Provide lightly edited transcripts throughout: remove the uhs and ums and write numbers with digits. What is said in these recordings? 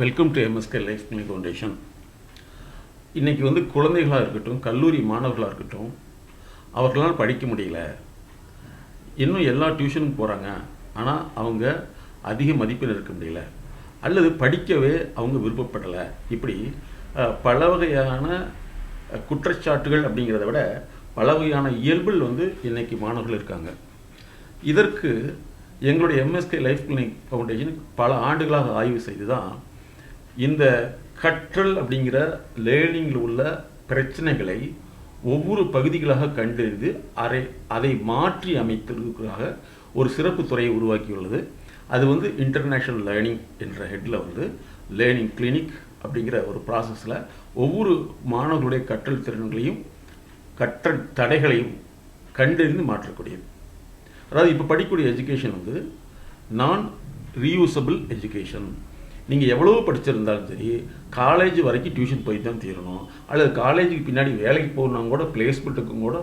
Welcome to MSK life clinic foundation. இன்றைக்கி வந்து குழந்தைகளாக இருக்கட்டும், கல்லூரி மாணவர்களாக இருக்கட்டும், அவர்களால் படிக்க முடியல. இன்னும் எல்லா டியூஷனுக்கும் போகிறாங்க, ஆனால் அவங்க அதிக மதிப்பெண் எடுக்க முடியல, அல்லது படிக்கவே அவங்க விருப்பப்படலை. இப்படி பல வகையான குற்றச்சாட்டுகள் அப்படிங்கிறத விட பல வகையான இயல்பில் வந்து இன்றைக்கி மாணவர்கள் இருக்காங்க. இதற்கு எங்களுடைய எம்எஸ்கே லைஃப் கிளினிக் ஃபவுண்டேஷன் பல ஆண்டுகளாக ஆய்வு செய்து தான் இந்த கற்றல் அப்படிங்கிற லேர்னிங்கில் உள்ள பிரச்சனைகளை ஒவ்வொரு பகுதிகளாக கண்டறிந்து அதை மாற்றி அமைத்ததற்காக ஒரு சிறப்பு துறையை உருவாக்கியுள்ளது. அது வந்து இன்டர்நேஷ்னல் லேர்னிங் என்ற ஹெட்டில் வந்து லேர்னிங் கிளினிக் அப்படிங்கிற ஒரு ப்ராசஸில் ஒவ்வொரு மாணவர்களுடைய கற்றல் திறன்களையும் கற்றல் தடைகளையும் கண்டறிந்து மாற்றக்கூடியது. அதாவது இப்போ படிக்கக்கூடிய எஜுகேஷன் வந்து நான் ரீயூசபிள் எஜுகேஷன். நீங்கள் எவ்வளோ படிச்சிருந்தாலும் சரி, காலேஜ் வரைக்கும் டியூஷன் போய் தான் தீரணும், அல்லது காலேஜுக்கு பின்னாடி வேலைக்கு போகணுன்னா கூட பிளேஸ்மெண்ட்டுக்கும் கூட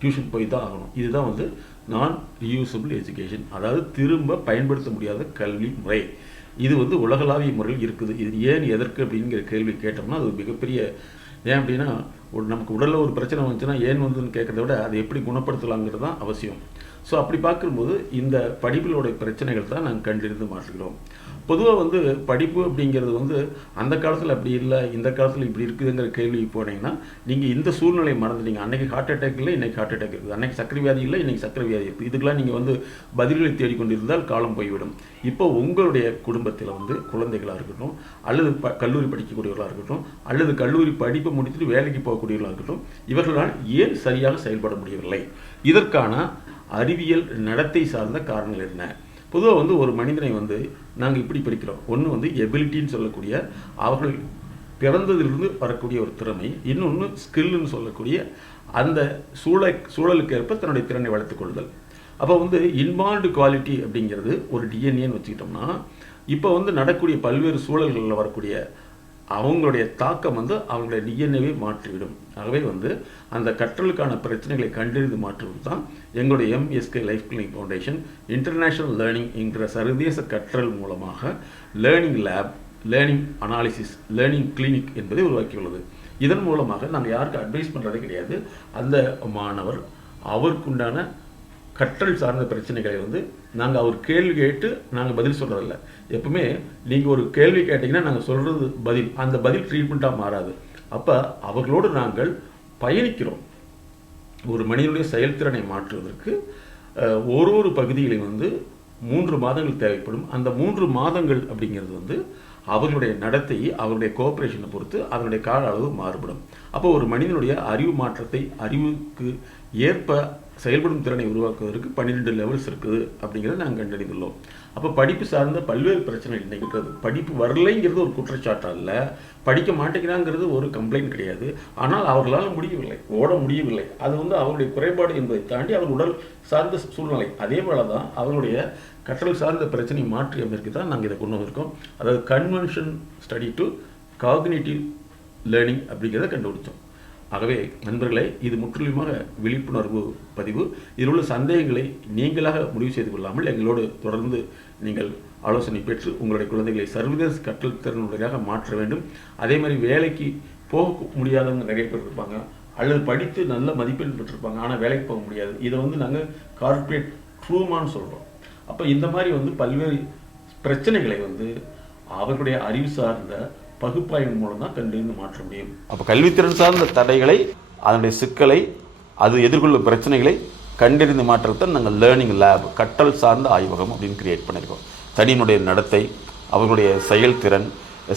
டியூஷன் போய் தான் ஆகணும். இதுதான் வந்து நான் ரீயூசபிள் எஜுகேஷன், அதாவது திரும்ப பயன்படுத்த முடியாத கல்வி முறை. இது வந்து உலகளாவிய முறையில் இருக்குது. இது ஏன் எதற்கு அப்படிங்கிற கேள்வி கேட்டோம்னா அது மிகப்பெரிய ஏன் அப்படின்னா நமக்கு உடலில் ஒரு பிரச்சனை வந்துச்சுன்னா ஏன் வந்துன்னு கேட்குறத விட அதை எப்படி குணப்படுத்தலாங்கிறது தான் அவசியம். ஸோ அப்படி பார்க்கும்போது இந்த படிப்புகளோட பிரச்சனைகள் தான் நாங்கள் கண்டறிந்து மாற்றுகிறோம். பொதுவாக வந்து படிப்பு அப்படிங்கிறது வந்து அந்த காலத்தில் அப்படி இல்லை, இந்த காலத்தில் இப்படி இருக்குதுங்கிற கேள்வி போனீங்கன்னா நீங்கள் இந்த சூழ்நிலை மறந்துட்டீங்க. அன்றைக்கி ஹார்ட் அட்டாக் இல்லை, இன்றைக்கி ஹார்ட் அட்டாக் இருக்குது. அன்றைக்கி சக்கரை வியாதி இல்லை, இன்றைக்கி சக்கரை வியாதி இருக்குது. இதுக்கெல்லாம் நீங்கள் வந்து பதில்களை தேடிக்கொண்டிருந்தால் காலம் போய்விடும். இப்போ உங்களுடைய குடும்பத்தில் வந்து குழந்தைகளாக இருக்கட்டும், அல்லது கல்லூரி படிக்கக்கூடியவர்களாக இருக்கட்டும், அல்லது கல்லூரி படிப்பை முடித்துட்டு வேலைக்கு போகக்கூடியவர்களாக இருக்கட்டும், இவர்களால் ஏன் சரியாக செயல்பட முடியவில்லை? இதற்கான அறிவியல் நடத்தை சார்ந்த காரணங்கள் என்ன? பொதுவாக வந்து ஒரு மனிதனை வந்து நாங்கள் இப்படி பிரிக்கிறோம். ஒன்று வந்து எபிலிட்டின்னு சொல்லக்கூடிய அவர்கள் பிறந்ததிலிருந்து வரக்கூடிய ஒரு திறமை, இன்னொன்று ஸ்கில்லுன்னு சொல்லக்கூடிய அந்த சூழலுக்கு ஏற்ப தன்னுடைய திறனை வளர்த்துக் கொள்ளுதல். அப்போ வந்து இன்வால்வ்டு குவாலிட்டி அப்படிங்கிறது ஒரு டிஎன்ஏன்னு வச்சுக்கிட்டோம்னா, இப்போ வந்து நடக்கூடிய பல்வேறு சூழல்களில் வரக்கூடிய அவங்களுடைய தாக்கம் வந்து அவங்களுடைய டிஎன்ஏவை மாற்றிவிடும். ஆகவே வந்து அந்த கற்றலுக்கான பிரச்சனைகளை கண்டறிந்து மாற்றுவது தான் எங்களுடைய MSK life clinic foundation international learning என்கிற சர்வதேச கற்றல் மூலமாக learning lab, learning analysis, learning clinic என்பதை உருவாக்கியுள்ளது. இதன் மூலமாக நாங்கள் யாருக்கும் அட்வைஸ் பண்ணுறதே கிடையாது. அந்த மாணவர் அவருக்குண்டான கற்றல் சார்ந்த பிரச்சனைகளை வந்து நாங்கள் அவர் கேள்வி கேட்டு நாங்கள் பதில் சொல்கிறதில்ல. எப்பவுமே நீங்கள் ஒரு கேள்வி கேட்டிங்கன்னா நாங்கள் சொல்கிறது பதில், அந்த பதில் ட்ரீட்மெண்ட்டாக மாறாது. அப்போ அவர்களோடு நாங்கள் பயணிக்கிறோம். ஒரு மனிதனுடைய செயல்திறனை மாற்றுவதற்கு ஒரு பகுதியிலையும் வந்து 3 மாதங்கள் தேவைப்படும். அந்த 3 மாதங்கள் அப்படிங்கிறது வந்து அவர்களுடைய நடத்தையை, அவருடைய கோஆப்ரேஷனை பொறுத்து அதனுடைய கால அளவு மாறுபடும். அப்போ ஒரு மனிதனுடைய அறிவு மாற்றத்தை, அறிவுக்கு ஏற்ப செயல்படும் திறனை உருவாக்குவதற்கு 12 லெவல்ஸ் இருக்குது அப்படிங்கிறத நாங்கள் கண்டறிந்துள்ளோம். அப்போ படிப்பு சார்ந்த பல்வேறு பிரச்சனைகள் இன்னைக்கு இருக்கிறது. படிப்பு வரலைங்கிறது ஒரு குற்றச்சாட்டு அல்ல, படிக்க மாட்டேங்கிறாங்கிறது ஒரு கம்ப்ளைண்ட் கிடையாது. ஆனால் அவர்களால் முடியவில்லை, ஓட முடியவில்லை. அது வந்து அவருடைய குறைபாடு என்பதை தாண்டி அவர் உடல் சார்ந்த சூழ்நிலை. அதே போல தான் அவருடைய கற்றல் சார்ந்த பிரச்சனை மாற்றி அமைக்க தான் நாங்கள் இதை கொண்டு வந்திருக்கோம். அதாவது convention study to cognitive learning அப்படிங்கிறத கண்டுபிடிச்சோம். ஆகவே நண்பர்களே, இது முற்றிலுமாக விழிப்புணர்வு பதிவு. இதில் உள்ள சந்தேகங்களை நீங்களாக முடிவு செய்து கொள்ளாமல் எங்களோடு தொடர்ந்து நீங்கள் ஆலோசனை பெற்று உங்களுடைய குழந்தைகளை சர்வதேச கற்றல் திறனுடையாக மாற்ற வேண்டும். அதே மாதிரி வேலைக்கு போக முடியாதவங்க நிறைய பேர் இருப்பாங்க, அல்லது படித்து நல்ல மதிப்பெண் பெற்றிருப்பாங்க ஆனால் வேலைக்கு போக முடியாது. இதை வந்து நாங்கள் கார்ப்பரேட் ட்ரூமான்னு சொல்கிறோம். அப்போ இந்த மாதிரி வந்து பல்வேறு பிரச்சனைகளை வந்து அவர்களுடைய அறிவு சார்ந்த பகுப்பாய்வின் மூலம் தான் கண்டறிந்து மாற்ற முடியும். அப்போ கல்வித்திறன் சார்ந்த தடைகளை, அதனுடைய சிக்கலை, அது எதிர்கொள்ளும் பிரச்சனைகளை கண்டறிந்து மாற்றத்தான் நாங்கள் லேர்னிங் லேப், கற்றல் சார்ந்த ஆய்வகம் அப்படின்னு கிரியேட் பண்ணியிருக்கோம். தனியினுடைய நடத்தை, அவர்களுடைய செயல்திறன்,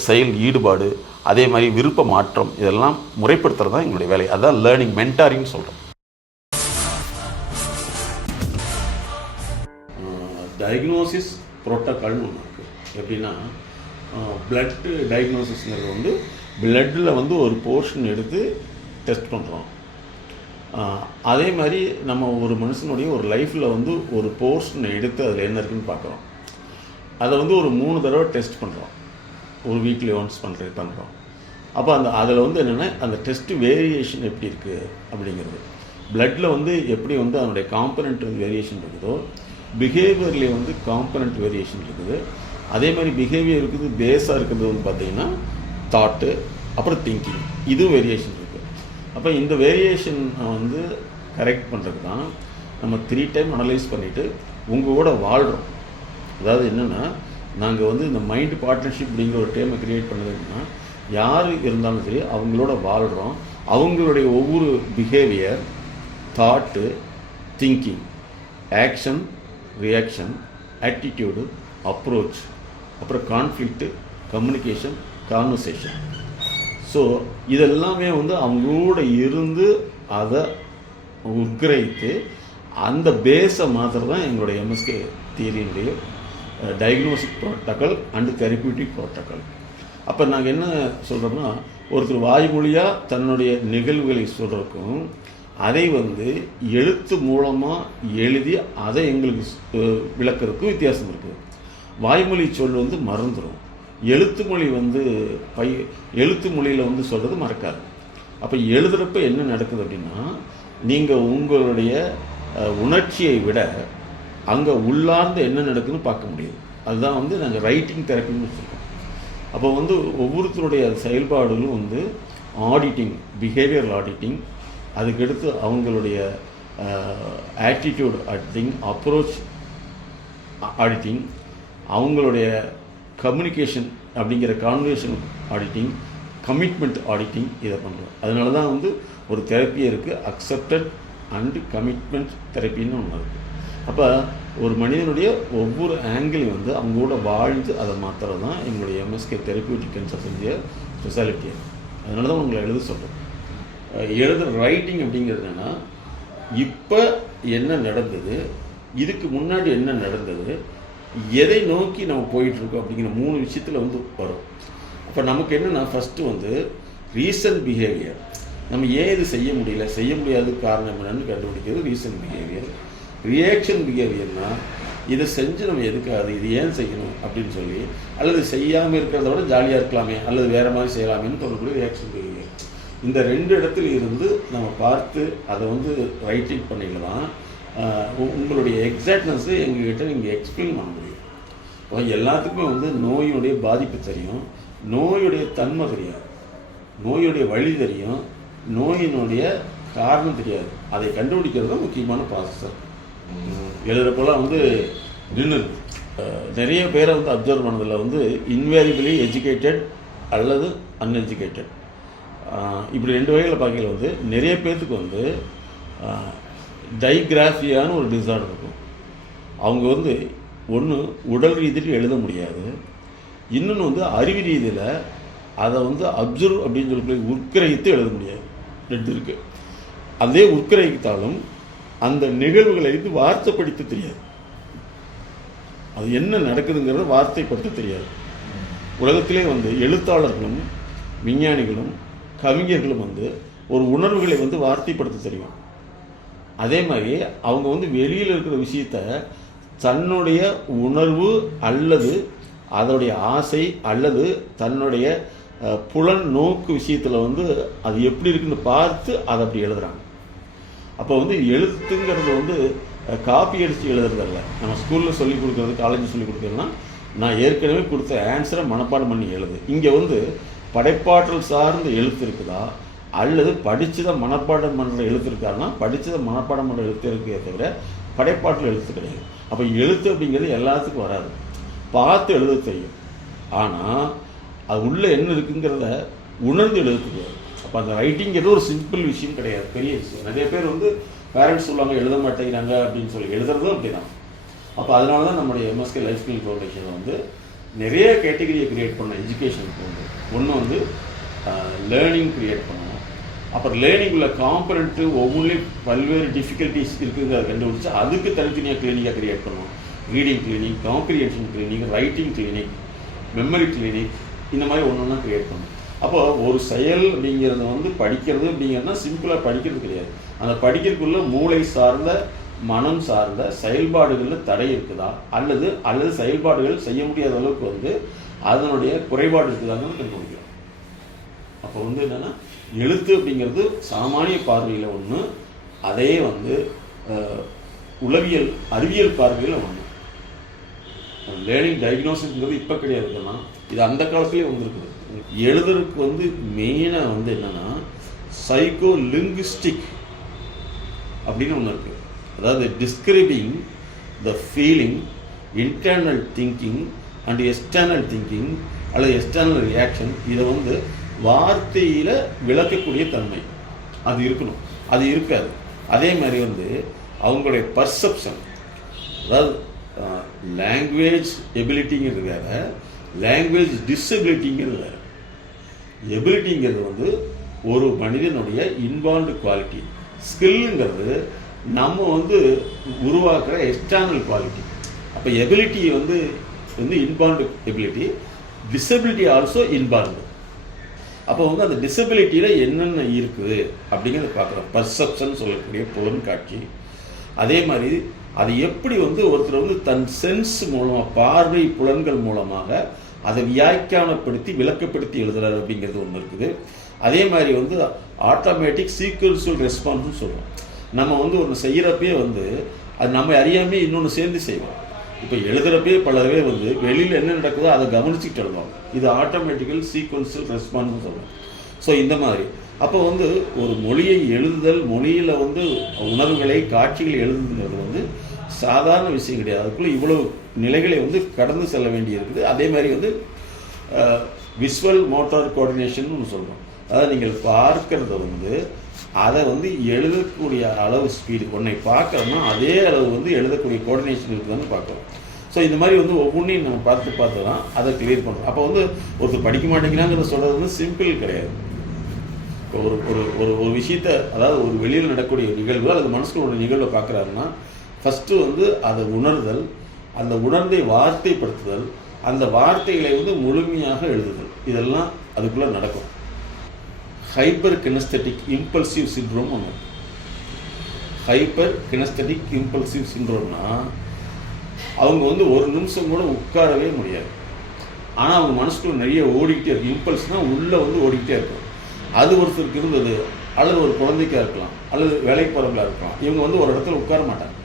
செயல் ஈடுபாடு, அதே மாதிரி விருப்ப மாற்றம், இதெல்லாம் முறைப்படுத்துறது தான் எங்களுடைய வேலை. அதான் லேர்னிங் மென்டாரிங்னு சொல்கிறோம். டயக்னோசிஸ் புரோட்டோகால்னு ஒன்று இருக்குது. எப்படின்னா பிளட் டயக்னோசிஸ்ங்கிறது வந்து பிளட்டில் வந்து ஒரு போர்ஷன் எடுத்து டெஸ்ட் பண்ணுறோம். அதே மாதிரி நம்ம ஒரு மனுஷனுடைய ஒரு லைஃப்பில் வந்து ஒரு போர்ஷனை எடுத்து அதில் என்ன இருக்குன்னு பார்க்குறோம். அதை வந்து ஒரு 3 தடவை டெஸ்ட் பண்ணுறோம், ஒரு வீக்லி ஒன்ஸ் பண்ணுறோம். அப்போ அதில் வந்து என்னென்னா அந்த டெஸ்ட்டு வேரியேஷன் எப்படி இருக்குது அப்படிங்கிறது. பிளட்டில் வந்து எப்படி வந்து அதனுடைய காம்பனண்ட் வேரியேஷன் இருக்குதோ, பிஹேவியர்லேயே வந்து காம்பனண்ட் வேரியேஷன் இருக்குது. அதே மாதிரி பிஹேவியர் இருக்குது, பேஸாக இருக்கிறது வந்து பார்த்திங்கன்னா தாட்டு, அப்புறம் திங்கிங், இதுவும் வேரியேஷன் இருக்குது. அப்போ இந்த வேரியேஷன் வந்து கரெக்ட் பண்ணுறதுக்கு தான் நம்ம 3 டைம் அனலைஸ் பண்ணிவிட்டு உங்கள் கூட வாழ்கிறோம். அதாவது என்னென்னா, நாங்கள் வந்து இந்த மைண்ட் பார்ட்னர்ஷிப் அப்படிங்கிற ஒரு டேமை க்ரியேட் பண்ணதுன்னா, யார் இருந்தாலும் சரி அவங்களோட வாழ்கிறோம். அவங்களுடைய ஒவ்வொரு behaviour, thought, thinking, action, reaction, attitude, approach, அப்புறம் கான்ஃப்ளிக்ட்டு, கம்யூனிகேஷன், கான்வர்சேஷன். ஸோ இதெல்லாமே வந்து அவங்களோட இருந்து அதை உட்கிரகித்து அந்த பேஸை மாத்திரம் தான் எங்களுடைய எம்எஸ்கே தியரியினுடைய diagnostic protocol and therapeutic protocol. அப்போ நாங்கள் என்ன சொல்கிறோம்னா, ஒருத்தர் வாய்மொழியாக தன்னுடைய நிகழ்வுகளை சொல்கிறதுக்கும் அதை வந்து எழுத்து மூலமாக எழுதி அதை எங்களுக்கு விளக்கிறதுக்கும் வித்தியாசம் இருக்குது. வாய்மொழி சொல் வந்து மறந்துடும், எழுத்து மொழி வந்து எழுத்து மொழியில் வந்து சொல்கிறது மறக்காது. அப்போ எழுதுகிறப்ப என்ன நடக்குது அப்படின்னா, நீங்கள் உங்களுடைய உணர்ச்சியை விட அங்கே உள்ளார்ந்து என்ன நடக்குதுன்னு பார்க்க முடியும். அதுதான் வந்து நாங்கள் ரைட்டிங் தெரப்பின்னு வச்சுருக்கோம். அப்போ வந்து ஒவ்வொருத்தருடைய செயல்பாடுகளும் வந்து ஆடிட்டிங், பிஹேவியரல் ஆடிட்டிங், அதுக்கடுத்து அவங்களுடைய ஆட்டிடியூட் ஆடிட்டிங், அப்ரோச் ஆடிட்டிங், அவங்களுடைய கம்யூனிகேஷன் அப்படிங்கிற கான்வர்சேஷன் ஆடிட்டிங், கமிட்மெண்ட் ஆடிட்டிங், இதை பண்ணுறோம். அதனால தான் வந்து ஒரு தெரப்பியே இருக்குது, அக்செப்டட் அண்டு கமிட்மெண்ட் தெரப்பின்னு ஒன்று இருக்குது. அப்போ ஒரு மனிதனுடைய ஒவ்வொரு ஆங்கிளையும் வந்து அவங்களோட வாழ்ந்து அதை மாத்திரம் தான் எங்களுடைய எம்எஸ்கே தெரப்யூட்டிக் கன்சல்டன்சிய ஸ்பெஷாலிட்டி. அதனால தான் உங்களை எழுத சொல்கிறோம். எழுதுகிற ரைட்டிங் அப்படிங்கிறது என்னென்னா, இப்போ என்ன நடந்தது, இதுக்கு முன்னாடி என்ன நடந்தது, எதை நோக்கி நம்ம போயிட்டுருக்கோம் அப்படிங்கிற 3 விஷயத்தில் வந்து வரும். அப்போ நமக்கு என்னென்னா, ஃபஸ்ட்டு வந்து ரீசன்ட் பிஹேவியர், நம்ம ஏன் இது செய்ய முடியல, செய்ய முடியாத காரணம் என்னன்னு கண்டுபிடிக்கிறது ரீசன்ட் பிஹேவியர். ரியாக்ஷன் பிஹேவியர்னால் இதை செஞ்சு நம்ம எதுக்காது, இது ஏன் செய்யணும் அப்படின்னு சொல்லி, அல்லது செய்யாமல் இருக்கிறத விட ஜாலியாக இருக்கலாமே, அல்லது வேறு மாதிரி செய்யலாமேன்னு சொல்லக்கூடிய ரியாக்ஷன் பிஹேவியர். இந்த 2 இடத்துல இருந்து நம்ம பார்த்து அதை வந்து ரைட்டிங் பண்ணிக்கலாம். உங்களுடைய எக்ஸாக்ட்னஸ்ஸை எங்ககிட்ட நீங்கள் எக்ஸ்பிளைன் பண்ண முடியும். இப்போ எல்லாத்துக்குமே வந்து நோயுடைய பாதிப்பு தெரியும், நோயுடைய தன்மை தெரியாது, நோயுடைய வழி தெரியும், நோயினுடைய காரணம் தெரியாது. அதை கண்டுபிடிக்கிறது தான் முக்கியமான ப்ராசஸர். எழுதுறப்பெல்லாம் வந்து நின்று நிறைய பேரை வந்து அப்சர்வ் பண்ணதில் வந்து இன்வேரிபிளி எஜுகேட்டட் அல்லது அன்எஜுகேட்டட், இப்படி 2 வகையில் பார்க்கல வந்து நிறைய பேர்த்துக்கு வந்து டைகிராஃபியான ஒரு டிஸார்டர் இருக்கும். அவங்க வந்து ஒன்று உடல் ரீதியில் எழுத முடியாது, இன்னொன்று வந்து அறிவு ரீதியில் அதை வந்து அப்சர்வ் அப்படின்னு சொல்லி உட்கிரகித்து எழுத முடியாது. 2 இருக்குது. அதே உட்கிரகித்தாலும் அந்த நிகழ்வுகளை வந்து வார்த்தைப்படுத்த தெரியாது, அது என்ன நடக்குதுங்கிறத வார்த்தைப்படுத்த தெரியாது. உலகத்திலே வந்து எழுத்தாளர்களும் விஞ்ஞானிகளும் கவிஞர்களும் வந்து ஒரு உணர்வுகளை வந்து வார்த்தைப்படுத்த தெரியும். அதே மாதிரி அவங்க வந்து வெளியில் இருக்கிற விஷயத்த தன்னுடைய உணர்வு அல்லது அதோடைய ஆசை அல்லது தன்னுடைய புலன் நோக்கு விஷயத்தில் வந்து அது எப்படி இருக்குன்னு பார்த்து அதை அப்படி எழுதுகிறாங்க. அப்போ வந்து எழுத்துங்கிறது வந்து காப்பி அடித்து எழுதுறதில்ல. நம்ம ஸ்கூலில் சொல்லிக் கொடுக்குறது, காலேஜில் சொல்லிக் கொடுக்குறதுனா நான் ஏற்கனவே கொடுத்த ஆன்சரை மனப்பாடம் பண்ணி எழுது. இங்கே வந்து படைப்பாற்றல் சார்ந்த எழுத்து இருக்குதா அல்லது படித்ததை மனப்பாடம் பண்ணுற எழுத்து இருக்காருன்னா படித்ததை மனப்பாடம் பண்ணுற எழுத்து இருக்கே தவிர படைப்பாற்றல் எழுத்து கிடையாது. அப்போ எழுத்து அப்படிங்கிறது எல்லாத்துக்கும் வராது, பார்த்து எழுத தெரியும், ஆனால் அது உள்ளே என்ன இருக்குங்கிறத உணர்ந்து எழுத தெரியாது. அப்போ அந்த ரைட்டிங்கிறது ஒரு சிம்பிள் விஷயம் கிடையாது, பெரிய விஷயம். நிறைய பேர் வந்து பேரண்ட்ஸ் சொல்லுவாங்க எழுத மாட்டேங்கிறாங்க அப்படின்னு சொல்லி, எழுதுறதும் அப்படி தான். அப்போ அதனால தான் நம்முடைய எம்எஸ்கே லைஃப் ஸ்கில் ஃபவுண்டேஷன் வந்து நிறைய கேட்டகரியை க்ரியேட் பண்ண எஜுகேஷனுக்கு வந்து ஒன்று வந்து லேர்னிங் க்ரியேட் பண்ணணும். அப்புறம் லேர்னிங் உள்ள காம்பனண்ட்டு ஒவ்வொன்றிலையும் பல்வேறு டிஃபிகல்ட்டிஸ் இருக்குதுங்க அதை கண்டுபிடிச்சி அதுக்கு தனித்தனியாக கிளினிக்காக க்ரியேட் பண்ணணும். Reading clinic, comprehension clinic, writing clinic, memory clinic, இந்த மாதிரி ஒன்று ஒன்றா க்ரியேட் பண்ணணும். அப்போ ஒரு செயல் அப்படிங்கிறத வந்து படிக்கிறது அப்படிங்கிறதுனா சிம்பிளாக படிக்கிறது கிடையாது. அந்த படிக்கிறதுக்குள்ள மூளை சார்ந்த மனம் சார்ந்த செயல்பாடுகளில் தடை இருக்குதா அல்லது செயல்பாடுகள் செய்ய முடியாத அளவுக்கு வந்து அதனுடைய குறைபாடு இருக்குதான்னு கண்டுபிடிக்கிறோம். அப்போ வந்து என்னென்னா எழுத்து அப்படிங்கிறது சாமானிய பார்வையில் ஒன்று, அதே வந்து உளவியல் அறிவியல் பார்வையில் ஒன்று. லேர்னிங் டயக்னோசிஸ்ங்கிறது இப்போ கிடையாதுன்னா இது அந்த காலத்துலேயே வந்துருக்குது. எழுதுறதுக்கு வந்து மெயினாக வந்து என்னென்னா சைக்கோ லிங்குஸ்டிக் அப்படின்னு ஒன்று இருக்குது. அதாவது describing the feeling, internal thinking and external thinking அல்லது எக்ஸ்டர்னல் ரியாக்ஷன், இதை வந்து வார்த்தையில் விளக்கக்கூடிய தன்மை அது இருக்கணும். அது இருக்காது. அதே மாதிரி வந்து அவங்களுடைய பர்செப்ஷன், அதாவது லாங்குவேஜ் எபிலிட்டிங்கிறது வேறு, லாங்குவேஜ் டிசபிலிட்டிங்கிறது வேறு. எபிலிட்டிங்கிறது வந்து ஒரு மனிதனுடைய இன்வால்வ்டு குவாலிட்டி, ஸ்கில்லுங்கிறது நம்ம வந்து உருவாக்குற எக்ஸ்டர்னல் குவாலிட்டி. அப்போ எபிலிட்டி வந்து involved ability, disability also involved. அப்போ வந்து அந்த டிசபிலிட்டியில் என்னென்ன இருக்குது அப்படிங்கிறத பார்க்குறோம். பர்செப்ஷன் சொல்லக்கூடிய புலன் காட்சி. அதே மாதிரி அது எப்படி வந்து ஒருத்தர் வந்து தன் சென்ஸ் மூலமாக, பார்வை புலன்கள் மூலமாக அதை வியாக்கியானப்படுத்தி விளக்கப்படுத்தி எழுதுறாரு அப்படிங்கிறது ஒன்று இருக்குது. அதே மாதிரி வந்து ஆட்டோமேட்டிக் சீக்வன்ஷியல் ரெஸ்பான்ஸ்னு சொல்லுவோம். நம்ம வந்து ஒன்று செய்கிறப்பே வந்து அது நம்ம அறியாமே இன்னொன்று சேர்ந்து செய்வோம். இப்போ எழுதுகிறப்பே பலவே வந்து வெளியில் என்ன நடக்குதோ அதை கவனிச்சுட்டு எழுதுவாங்க. இது ஆட்டோமேட்டிக்கல் சீக்வன்ஷியல் ரெஸ்பான்ஸ்னு சொல்லுவோம். ஸோ இந்த மாதிரி அப்போ வந்து ஒரு மொழியை எழுதுதல், மொழியில் வந்து உணர்வுகளை, காட்சிகளை எழுதுங்கிறது வந்து சாதாரண விஷயம் கிடையாது. அதுக்குள்ளே இவ்வளோ நிலைகளை வந்து கடந்து செல்ல வேண்டி இருக்குது. அதே மாதிரி வந்து விஷுவல் மோட்டார் கோஆர்டினேஷன் ஒன்று சொல்கிறோம். அதாவது நீங்கள் பார்க்கறத வந்து அதை வந்து எழுதக்கூடிய அளவு ஸ்பீடு, ஒன்றை பார்க்குறோம்னா அதே அளவு வந்து எழுதக்கூடிய கோஆர்டினேஷன் இருக்குதுன்னு பார்க்குறோம். ஸோ இந்த மாதிரி வந்து ஒவ்வொன்றையும் நம்ம பார்த்து தான் அதை கிளியர் பண்ணுறோம். அப்போ வந்து ஒருத்தர் படிக்க மாட்டேங்கிறாங்கிறத சொல்கிறது வந்து சிம்பிள் கிடையாது. ஒரு ஒரு ஒரு ஒரு விஷயத்தை, அதாவது ஒரு வெளியில் நடக்கக்கூடிய நிகழ்வு அல்லது மனசுக்குள்ள ஒரு நிகழ்வை பார்க்குறாருன்னா ஃபஸ்ட்டு வந்து அதை உணர்தல், அந்த உணர்ந்தை வார்த்தைப்படுத்துதல், அந்த வார்த்தைகளை வந்து முழுமையாக எழுதுதல், இதெல்லாம் அதுக்குள்ளே நடக்கும். ஹைப்பர் கினஸ்தட்டிக் இம்பல்சிவ் சிண்ட்ரோம் ஒன்று. ஹைப்பர் கினஸ்தட்டிக் இம்பல்சிவ் சிண்ட்ரோம்னா அவங்க வந்து ஒரு நிமிஷம் கூட உட்காரவே முடியாது. ஆனால் அவங்க மனசுக்குள்ள நிறைய ஓடிக்கிட்டே இருக்கும். இம்பல்ஸ்னால் உள்ளே வந்து ஓடிக்கிட்டே இருக்கும். அது ஒருத்தருக்கு இருந்தது, அல்லது ஒரு குழந்தைக்காக இருக்கலாம், அல்லது வேலைக்கு போகிறவங்களா இருக்கலாம். இவங்க வந்து ஒரு இடத்துல உட்கார மாட்டாங்க,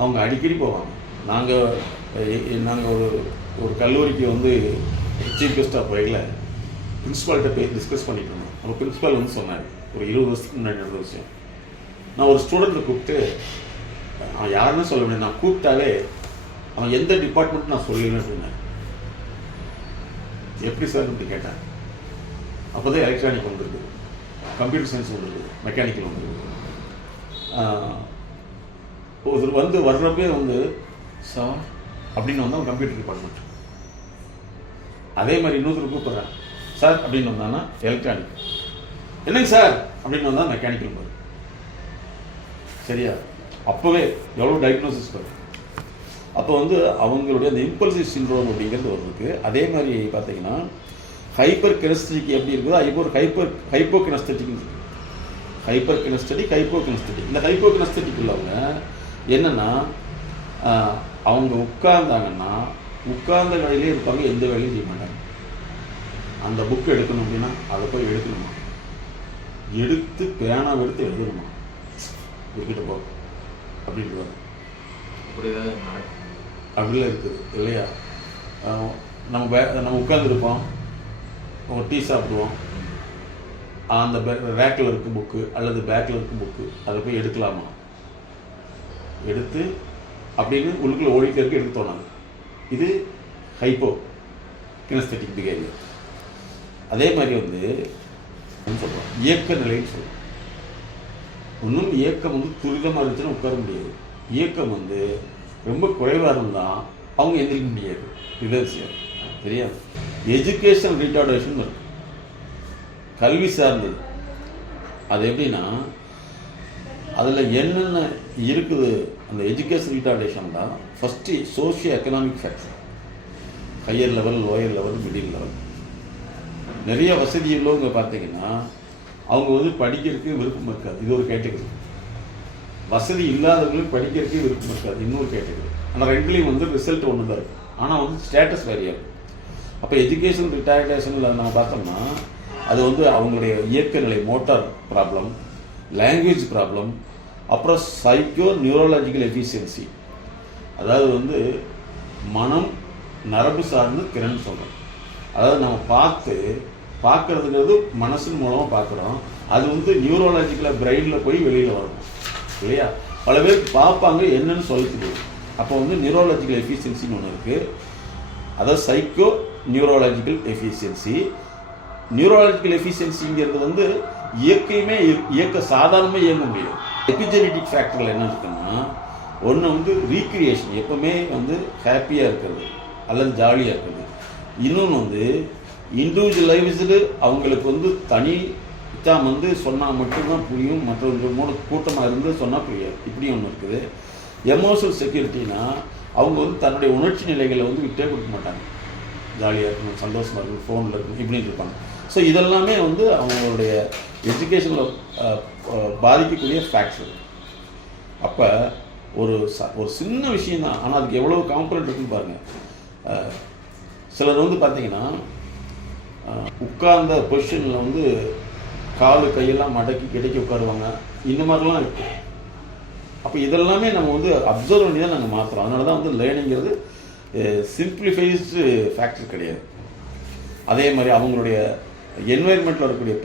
அவங்க அடிக்கடி போவாங்க. நாங்கள் ஒரு கல்லூரிக்கு வந்து சீஃப் கெஸ்ட்டாக போயில பிரின்ஸிபால்கிட்ட போய் டிஸ்கஸ் பண்ணிட்டு இருந்தோம். அவங்க பிரின்ஸிபால் வந்து சொன்னார், ஒரு 20 வருஷத்துக்கு முன்னாடி நடந்த விஷயம். நான் ஒரு ஸ்டூடெண்ட்டை கூப்பிட்டு, அவன் யாருன்னு சொல்ல முடியாது, நான் கூப்பிட்டாலே அவன் எந்த டிபார்ட்மெண்ட் நான் சொல்லிடுவேன் அப்படின்னா, எப்படி சார் அப்படி கேட்டேன். அப்போ தான் எலக்ட்ரானிக் வந்துருக்குது, கம்ப்யூட்டர் சயின்ஸ் வந்துருக்குது, மெக்கானிக்கல் வந்துருக்குது. ஒருத்தர் வந்து வர்றப்பே வந்து சார் அப்படின்னு வந்தால் கம்ப்யூட்டர் டிபார்ட்மெண்ட். அதே மாதிரி இன்னொருத்தர் கூப்பிட்றேன் சார் அப்படின்னு வந்தான்னா எலக்ட்ரானிக். என்னங்க சார் அப்படின்னு வந்தால் மெக்கானிக்கல் வரும். சரியா? அப்போவே எவ்வளோ டயக்னோசிஸ் வரும். அப்போ வந்து அவங்களுடைய அந்த இம்பல்சிவ் சிண்ட்ரோம் அப்படிங்கிறது வருது. அதே மாதிரி பார்த்தீங்கன்னா ஹைப்பர் கினஸ்தட்டிக் எப்படி இருக்குதோ ஹைப்போ கினஸ்தட்டிக் இருக்குது. Hyper kinaesthetic, hypo kinaesthetic. இந்த ஹைப்போ கினஸ்தட்டிக் உள்ளவங்க என்னென்னா, அவங்க உட்கார்ந்தாங்கன்னா உட்கார்ந்த வேலையிலே இருப்பாங்க, எந்த வேலையும் செய்ய மாட்டாங்க. அந்த புக் எடுக்கணும் அப்படின்னா அதை போய் எடுக்கணுமா, எடுத்து பேனாவை எடுத்து எழுதணுமா, இருக்கிட்ட போ அப்படின்ட்டு அப்படிலாம் இருக்குது இல்லையா? நம்ம உட்காந்துருப்போம், ஒரு டீ சாப்பிடுவோம், அந்த ரேக்கில் இருக்க புக்கு அல்லது பேக்கில் இருக்க புக்கு அதை போய் எடுக்கலாமா, எடுத்து அப்படின்னு உள்ளுக்குள்ளே ஓடிட்டு இருக்க எடுக்க தோணாது. இது ஹைப்போ கினஸ்தட்டிக் பிஹேவியர். அதே மாதிரி வந்து சொல்கிறோம் இயக்க நிலைன்னு சொல்லுவோம். இன்னும் இயக்கம் வந்து துரிதமாக இருந்துச்சுன்னா உட்கார முடியாது. இயக்கம் வந்து ரொம்ப குறைவாக இருந்தால் அவங்க எந்திரிக்க முடியாது. இதுதான் விஷயம். சரியா? எஜுகேஷன் ரிட்டார்டேஷன் இருக்கு, கல்வி சார்ந்தது. அது எப்படின்னா அதில் என்னென்ன இருக்குது, அந்த எஜுகேஷன் ரிட்டார்டேஷன் தான் first socio economic factor. Higher level, lower level, middle level. நிறைய வசதி உள்ளவங்க பார்த்தீங்கன்னா அவங்க வந்து படிக்கிறதுக்கு விருப்பம் இருக்காது, இது ஒரு கேட்டகரி. வசதி இல்லாதவங்களுக்கு படிக்கிறதுக்கு விருப்பம் இருக்காது, இன்னொரு கேட்டகரி. ஆனால் ரெண்டுலேயும் வந்து ரிசல்ட் ஒன்று தான் இருக்குது, ஆனால் வந்து ஸ்டேட்டஸ் வேரியாகும். அப்போ எஜுகேஷன் ரிட்டார்டேஷனில் நம்ம பார்த்தோம்னா அது வந்து அவங்களுடைய இயக்க நிலை, மோட்டார் ப்ராப்ளம், லாங்குவேஜ் ப்ராப்ளம், அப்புறம் சைக்கோ நியூரலாஜிக்கல் எஃபிஷியன்சி. அதாவது வந்து மனம் நரம்பு சார்ந்து திறன் சொல்கிறோம். அதாவது நம்ம பார்க்கறதுங்கிறது மனசின் மூலமாக பார்க்குறோம். அது வந்து நியூரோலாஜிக்கலாக பிரெயினில் போய் வெளியில் வரணும் இல்லையா? பல பேருக்கு பார்ப்பாங்க என்னன்னு சொல்லிட்டு. அப்போ வந்து நியூரோலாஜிக்கல் எஃபிஷியன்சின்னு ஒன்று இருக்குது. அதாவது சைக்கோ நியூரோலாஜிக்கல் எஃபிஷியன்சி. நியூரோலாஜிக்கல் எஃபிஷியன்சிங்கிறது வந்து சாதாரணமாக இயங்க முடியும். எபிஜெனட்டிக் ஃபேக்டரில் என்ன இருக்குன்னா, ஒன்று வந்து ரீக்ரியேஷன், எப்பவுமே வந்து ஹாப்பியாக இருக்கிறது அல்லது ஜாலியாக இருக்கிறது. இன்னொன்று வந்து இண்டிவிஜுவலைஸ்டு, அவங்களுக்கு வந்து தனித்தான் வந்து சொன்னால் மட்டும்தான் புரியும், மற்றவங்களோட கூட்டமாக இருந்து சொன்னால் புரியாது. இப்படி ஒன்று இருக்குது. எமோஷனல் செக்யூரிட்டினா அவங்க வந்து தன்னுடைய உணர்ச்சி நிலைகளை வந்து விட்டே கொடுக்க மாட்டாங்க. ஜாலியாக இருக்கணும், சந்தோஷமாக இருக்கணும், ஃபோனில் இருக்கணும், இப்படின்னு இருப்பாங்க. ஸோ இதெல்லாமே வந்து அவங்களுடைய எஜுகேஷனில் பாதிக்கக்கூடிய ஃபேக்டர். அப்போ ஒரு சின்ன விஷயம் தான், ஆனால் அதுக்கு எவ்வளோ காம்பனண்ட் இருக்குன்னு பாருங்கள். சிலர் வந்து பார்த்தீங்கன்னா உட்கார்ந்த பொசிஷனில் வந்து காலு கையெல்லாம் மடக்கி கிடைக்க உட்காருவாங்க. இந்த மாதிரிலாம் இருக்குது. அப்போ இதெல்லாமே நம்ம வந்து அப்சர்வ் பண்ணி தான் நாங்கள் மாற்றுறோம். அதனால தான் வந்து லேர்னிங்கிறது சிம்பிளிஃபைஸ்டு ஃபேக்டர் கிடையாது. அதே மாதிரி அவங்களுடைய என்வைரன்மெண்ட்டில் இருக்கக்கூடிய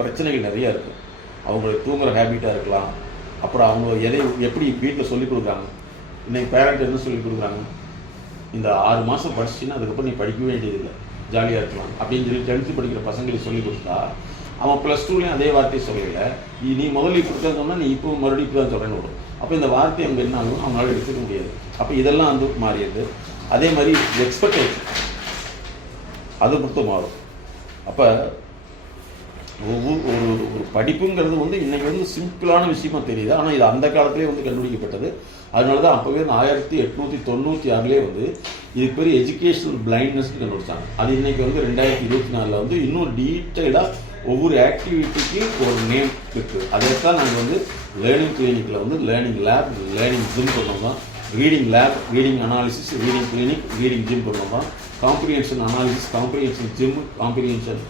பிரச்சனைகள் நிறையா இருக்குது. அவங்களுக்கு தூங்குகிற ஹேபிட்டாக இருக்கலாம். அப்புறம் அவங்க எப்படி வீட்டில் சொல்லிக் கொடுக்குறாங்க, இன்றைக்கி பேரண்ட் என்ன சொல்லிக் கொடுக்குறாங்க, இந்த 6 மாதம் படிச்சுன்னா அதுக்கப்புறம் நீ படிக்க வேண்டியதில்லை, ஜாலியாக இருக்கலாம் அப்படின்னு சொல்லி 10th படிக்கிற பசங்களுக்கு சொல்லிக் கொடுத்தா, அவன் +2லேயும் அதே வார்த்தையை சொல்லலை. நீ முதல்ல இப்படி தான் சொன்னால் நீ இப்போ மறுபடியும் இப்படி தான் சொல்கிறேன்னு விடும். அப்போ இந்த வார்த்தை அவங்க என்ன ஆகும், அவங்களால எடுத்துக்க முடியாது. அப்போ இதெல்லாம் வந்து மாறியது. அதே மாதிரி எக்ஸ்பெக்டேஷன் அது மட்டும் மாறும். அப்போ ஒரு படிப்புங்கிறது வந்து இன்றைக்கி வந்து சிம்பிளான விஷயமா தெரியுது. ஆனால் இது அந்த காலத்திலே வந்து கண்டுபிடிக்கப்பட்டது. அதனால தான் அப்போவே 1896 வந்து இதுக்கு பேர் எஜுகேஷனல் பிளைண்ட்னஸ்ன்னு கண்டுபிடிச்சாங்க. அது இன்றைக்கி வந்து 2024 வந்து இன்னும் டீட்டெயிலாக ஒவ்வொரு ஆக்டிவிட்டிக்கு ஒரு நேம் இருக்குது. அதைத்தான் நாங்கள் வந்து லேர்னிங் கிளினிக்கில் வந்து லேர்னிங் லேப், லேர்னிங் ஜிம் கொண்டு வந்தோம். Reading lab, reading analysis, reading clinic, reading gym கொண்டு வந்தோம். Comprehension analysis, comprehension gym, comprehension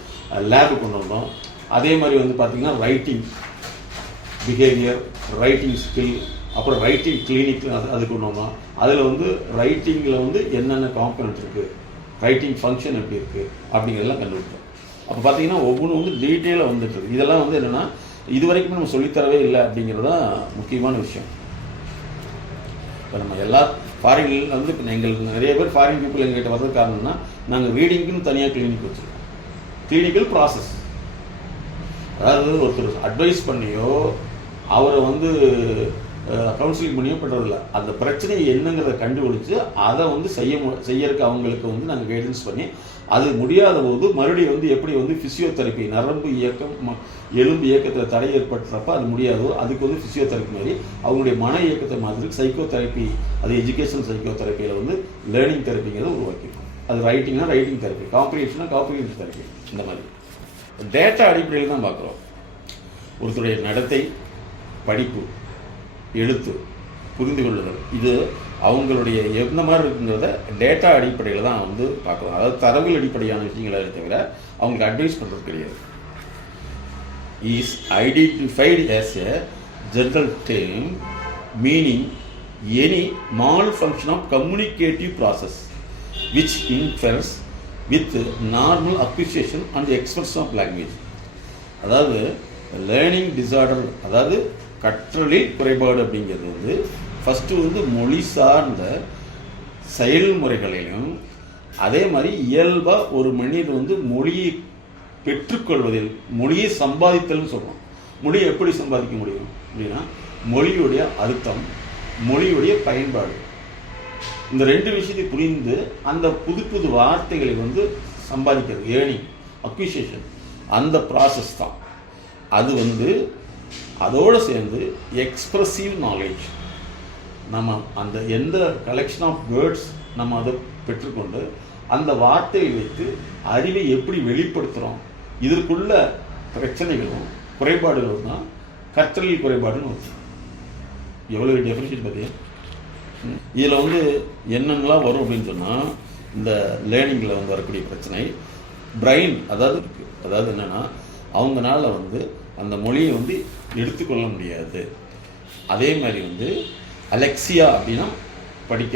lab கொண்டு வந்தோம். அதே மாதிரி வந்து பார்த்திங்கன்னா ரைட்டிங் பிஹேவியர், ரைட்டிங் ஸ்கில், அப்புறம் ரைட்டிங் கிளினிக் அது கொண்டு வந்தோம். அதில் வந்து ரைட்டிங்கில் வந்து என்னென்ன காம்பனண்ட் இருக்குது, ரைட்டிங் ஃபங்க்ஷன் எப்படி இருக்குது அப்படிங்கிறதெல்லாம் கண்டுபிடிச்சோம். அப்போ பார்த்தீங்கன்னா ஒவ்வொன்றும் வந்து டீட்டெயிலாக வந்துட்டுருக்கு. இதெல்லாம் வந்து என்னென்னா இது வரைக்கும் நம்ம சொல்லித்தரவே இல்லை அப்படிங்கிறது தான் முக்கியமான விஷயம். இப்போ நம்ம எல்லா ஃபாரின்ல வந்து இப்போ எங்களுக்கு நிறைய பேர் ஃபாரின் பீப்புள் எங்ககிட்ட வர்றது காரணம்னா, நாங்கள் ரீடிங்குன்னு தனியாக கிளினிக் வச்சுருக்கோம். கிளினிக்கல் ப்ராசஸ், அதாவது ஒருத்தர் அட்வைஸ் பண்ணியோ அவரை வந்து கவுன்சிலிங் பண்ணியோ பண்ணுறதில்ல. அந்த பிரச்சனையை என்னங்கிறத கண்டுபிடிச்சி அதை வந்து செய்யறதுக்கு அவங்களுக்கு வந்து நாங்கள் கைடன்ஸ் பண்ணி, அது முடியாத போது மறுபடியும் வந்து எப்படி வந்து ஃபிசியோதெரப்பி, நரம்பு இயக்கம், எலும்பு இயக்கத்தில் தடை ஏற்படுறப்ப அது முடியாதோ அதுக்கு வந்து ஃபிசியோதெரப்பி மாதிரி அவங்களுடைய மன இயக்கத்தை மாதிரி சைக்கோ தெரப்பி, அது எஜுகேஷன் சைக்கோ தெரப்பியில் வந்து லேர்னிங் தெரப்பிங்கிறத உருவாக்கிருக்கோம். அது ரைட்டிங்னா ரைட்டிங் தெரப்பி, காம்ப்ரிஹென்ஷனா காம்ப்ரிஹென்ஷன் தெரப்பி. இந்த மாதிரி டேட்டா அடிப்படையில் தான் பார்க்குறோம். ஒருத்தருடைய நடத்தை, படிப்பு, எழுத்து, புரிந்து கொள்ளுதல், இது அவங்களுடைய எந்த மாதிரி இருக்குங்கிறத டேட்டா அடிப்படையில் தான் வந்து பார்க்குறோம். அதாவது தரவில் அடிப்படையான விஷயங்களை தவிர அவங்களுக்கு அட்வைஸ் பண்ணுறது கிடையாது. Is identified as a general term meaning any malfunction of communicative process which interferes with normal acquisition and expression of language. அதாவது லேர்னிங் டிசார்டர், அதாவது கற்றலில் குறைபாடு அப்படிங்கிறது வந்து ஃபஸ்ட்டு வந்து மொழி சார்ந்த செயல்முறைகளிலும், அதே மாதிரி இயல்பாக ஒரு மனிதர் வந்து மொழியை பெற்றுக்கொள்வதில், மொழியை சம்பாதித்தல்னு சொல்கிறோம். மொழியை எப்படி சம்பாதிக்க முடியும் அப்படின்னா, மொழியுடைய அர்த்தம், மொழியுடைய பயன்பாடு, இந்த 2 விஷயத்தை புரிந்து அந்த புது புது வார்த்தைகளை வந்து சம்பாதிக்கிறது, ஏர்னிங், அக்விசிஷன், அந்த ப்ராசஸ் தான். அது வந்து அதோடு சேர்ந்து எக்ஸ்ப்ரெசிவ் நாலேஜ், நம்ம அந்த எந்த கலெக்ஷன் ஆஃப் வேர்ட்ஸ் நம்ம அதை பெற்றுக்கொண்டு அந்த வார்த்தையை வைத்து அறிவை எப்படி வெளிப்படுத்துகிறோம், இதற்குள்ள பிரச்சனைகளும் குறைபாடுகளும் தான் கற்றலில் குறைபாடுன்னு வச்சு. எவ்வளோ டெஃபினிஷன் பார்த்தீங்க. இதில் வந்து என்னென்னலாம் வரும் அப்படின்னு சொன்னால், இந்த லேர்னிங்கில் வந்து வரக்கூடிய பிரச்சனை பிரெயின், அதாவது என்னென்னா அவங்களால வந்து அந்த மொழியை வந்து எடுத்துக்கொள்ள முடியாது. அதே மாதிரி வந்து அலெக்சியா அப்படின்னா படிக்க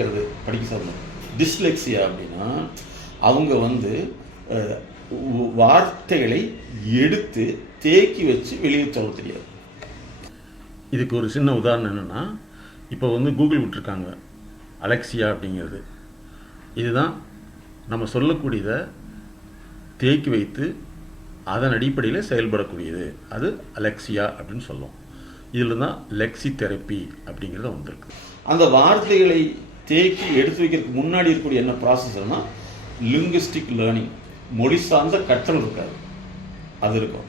சாதனம், டிஸ்லெக்ஸியா அப்படின்னா அவங்க வந்து வார்த்தைகளை எடுத்து தேக்கி வச்சு வெளியே சொல்ல தெரியாது. இதுக்கு ஒரு சின்ன உதாரணம் என்னென்னா, இப்போ வந்து கூகுள் விட்டுருக்காங்க அலெக்சியா அப்படிங்கிறது. இதுதான் நம்ம சொல்லக்கூடியதை தேக்கி வைத்து அதன் அடிப்படையில் செயல்படக்கூடியது, அது அலெக்சியா அப்படின்னு சொல்லுவோம். இதில் தான் லெக்சி தெரப்பி அப்படிங்கிறத வந்திருக்கு. அந்த வார்த்தைகளை தேக்கி எடுத்து வைக்கிறதுக்கு முன்னாடி இருக்கக்கூடிய என்ன ப்ராசஸ்னா லிங்குவிஸ்டிக் லேர்னிங், மொழி சார்ந்த கற்றல் இருக்காது, அது இருக்கும்.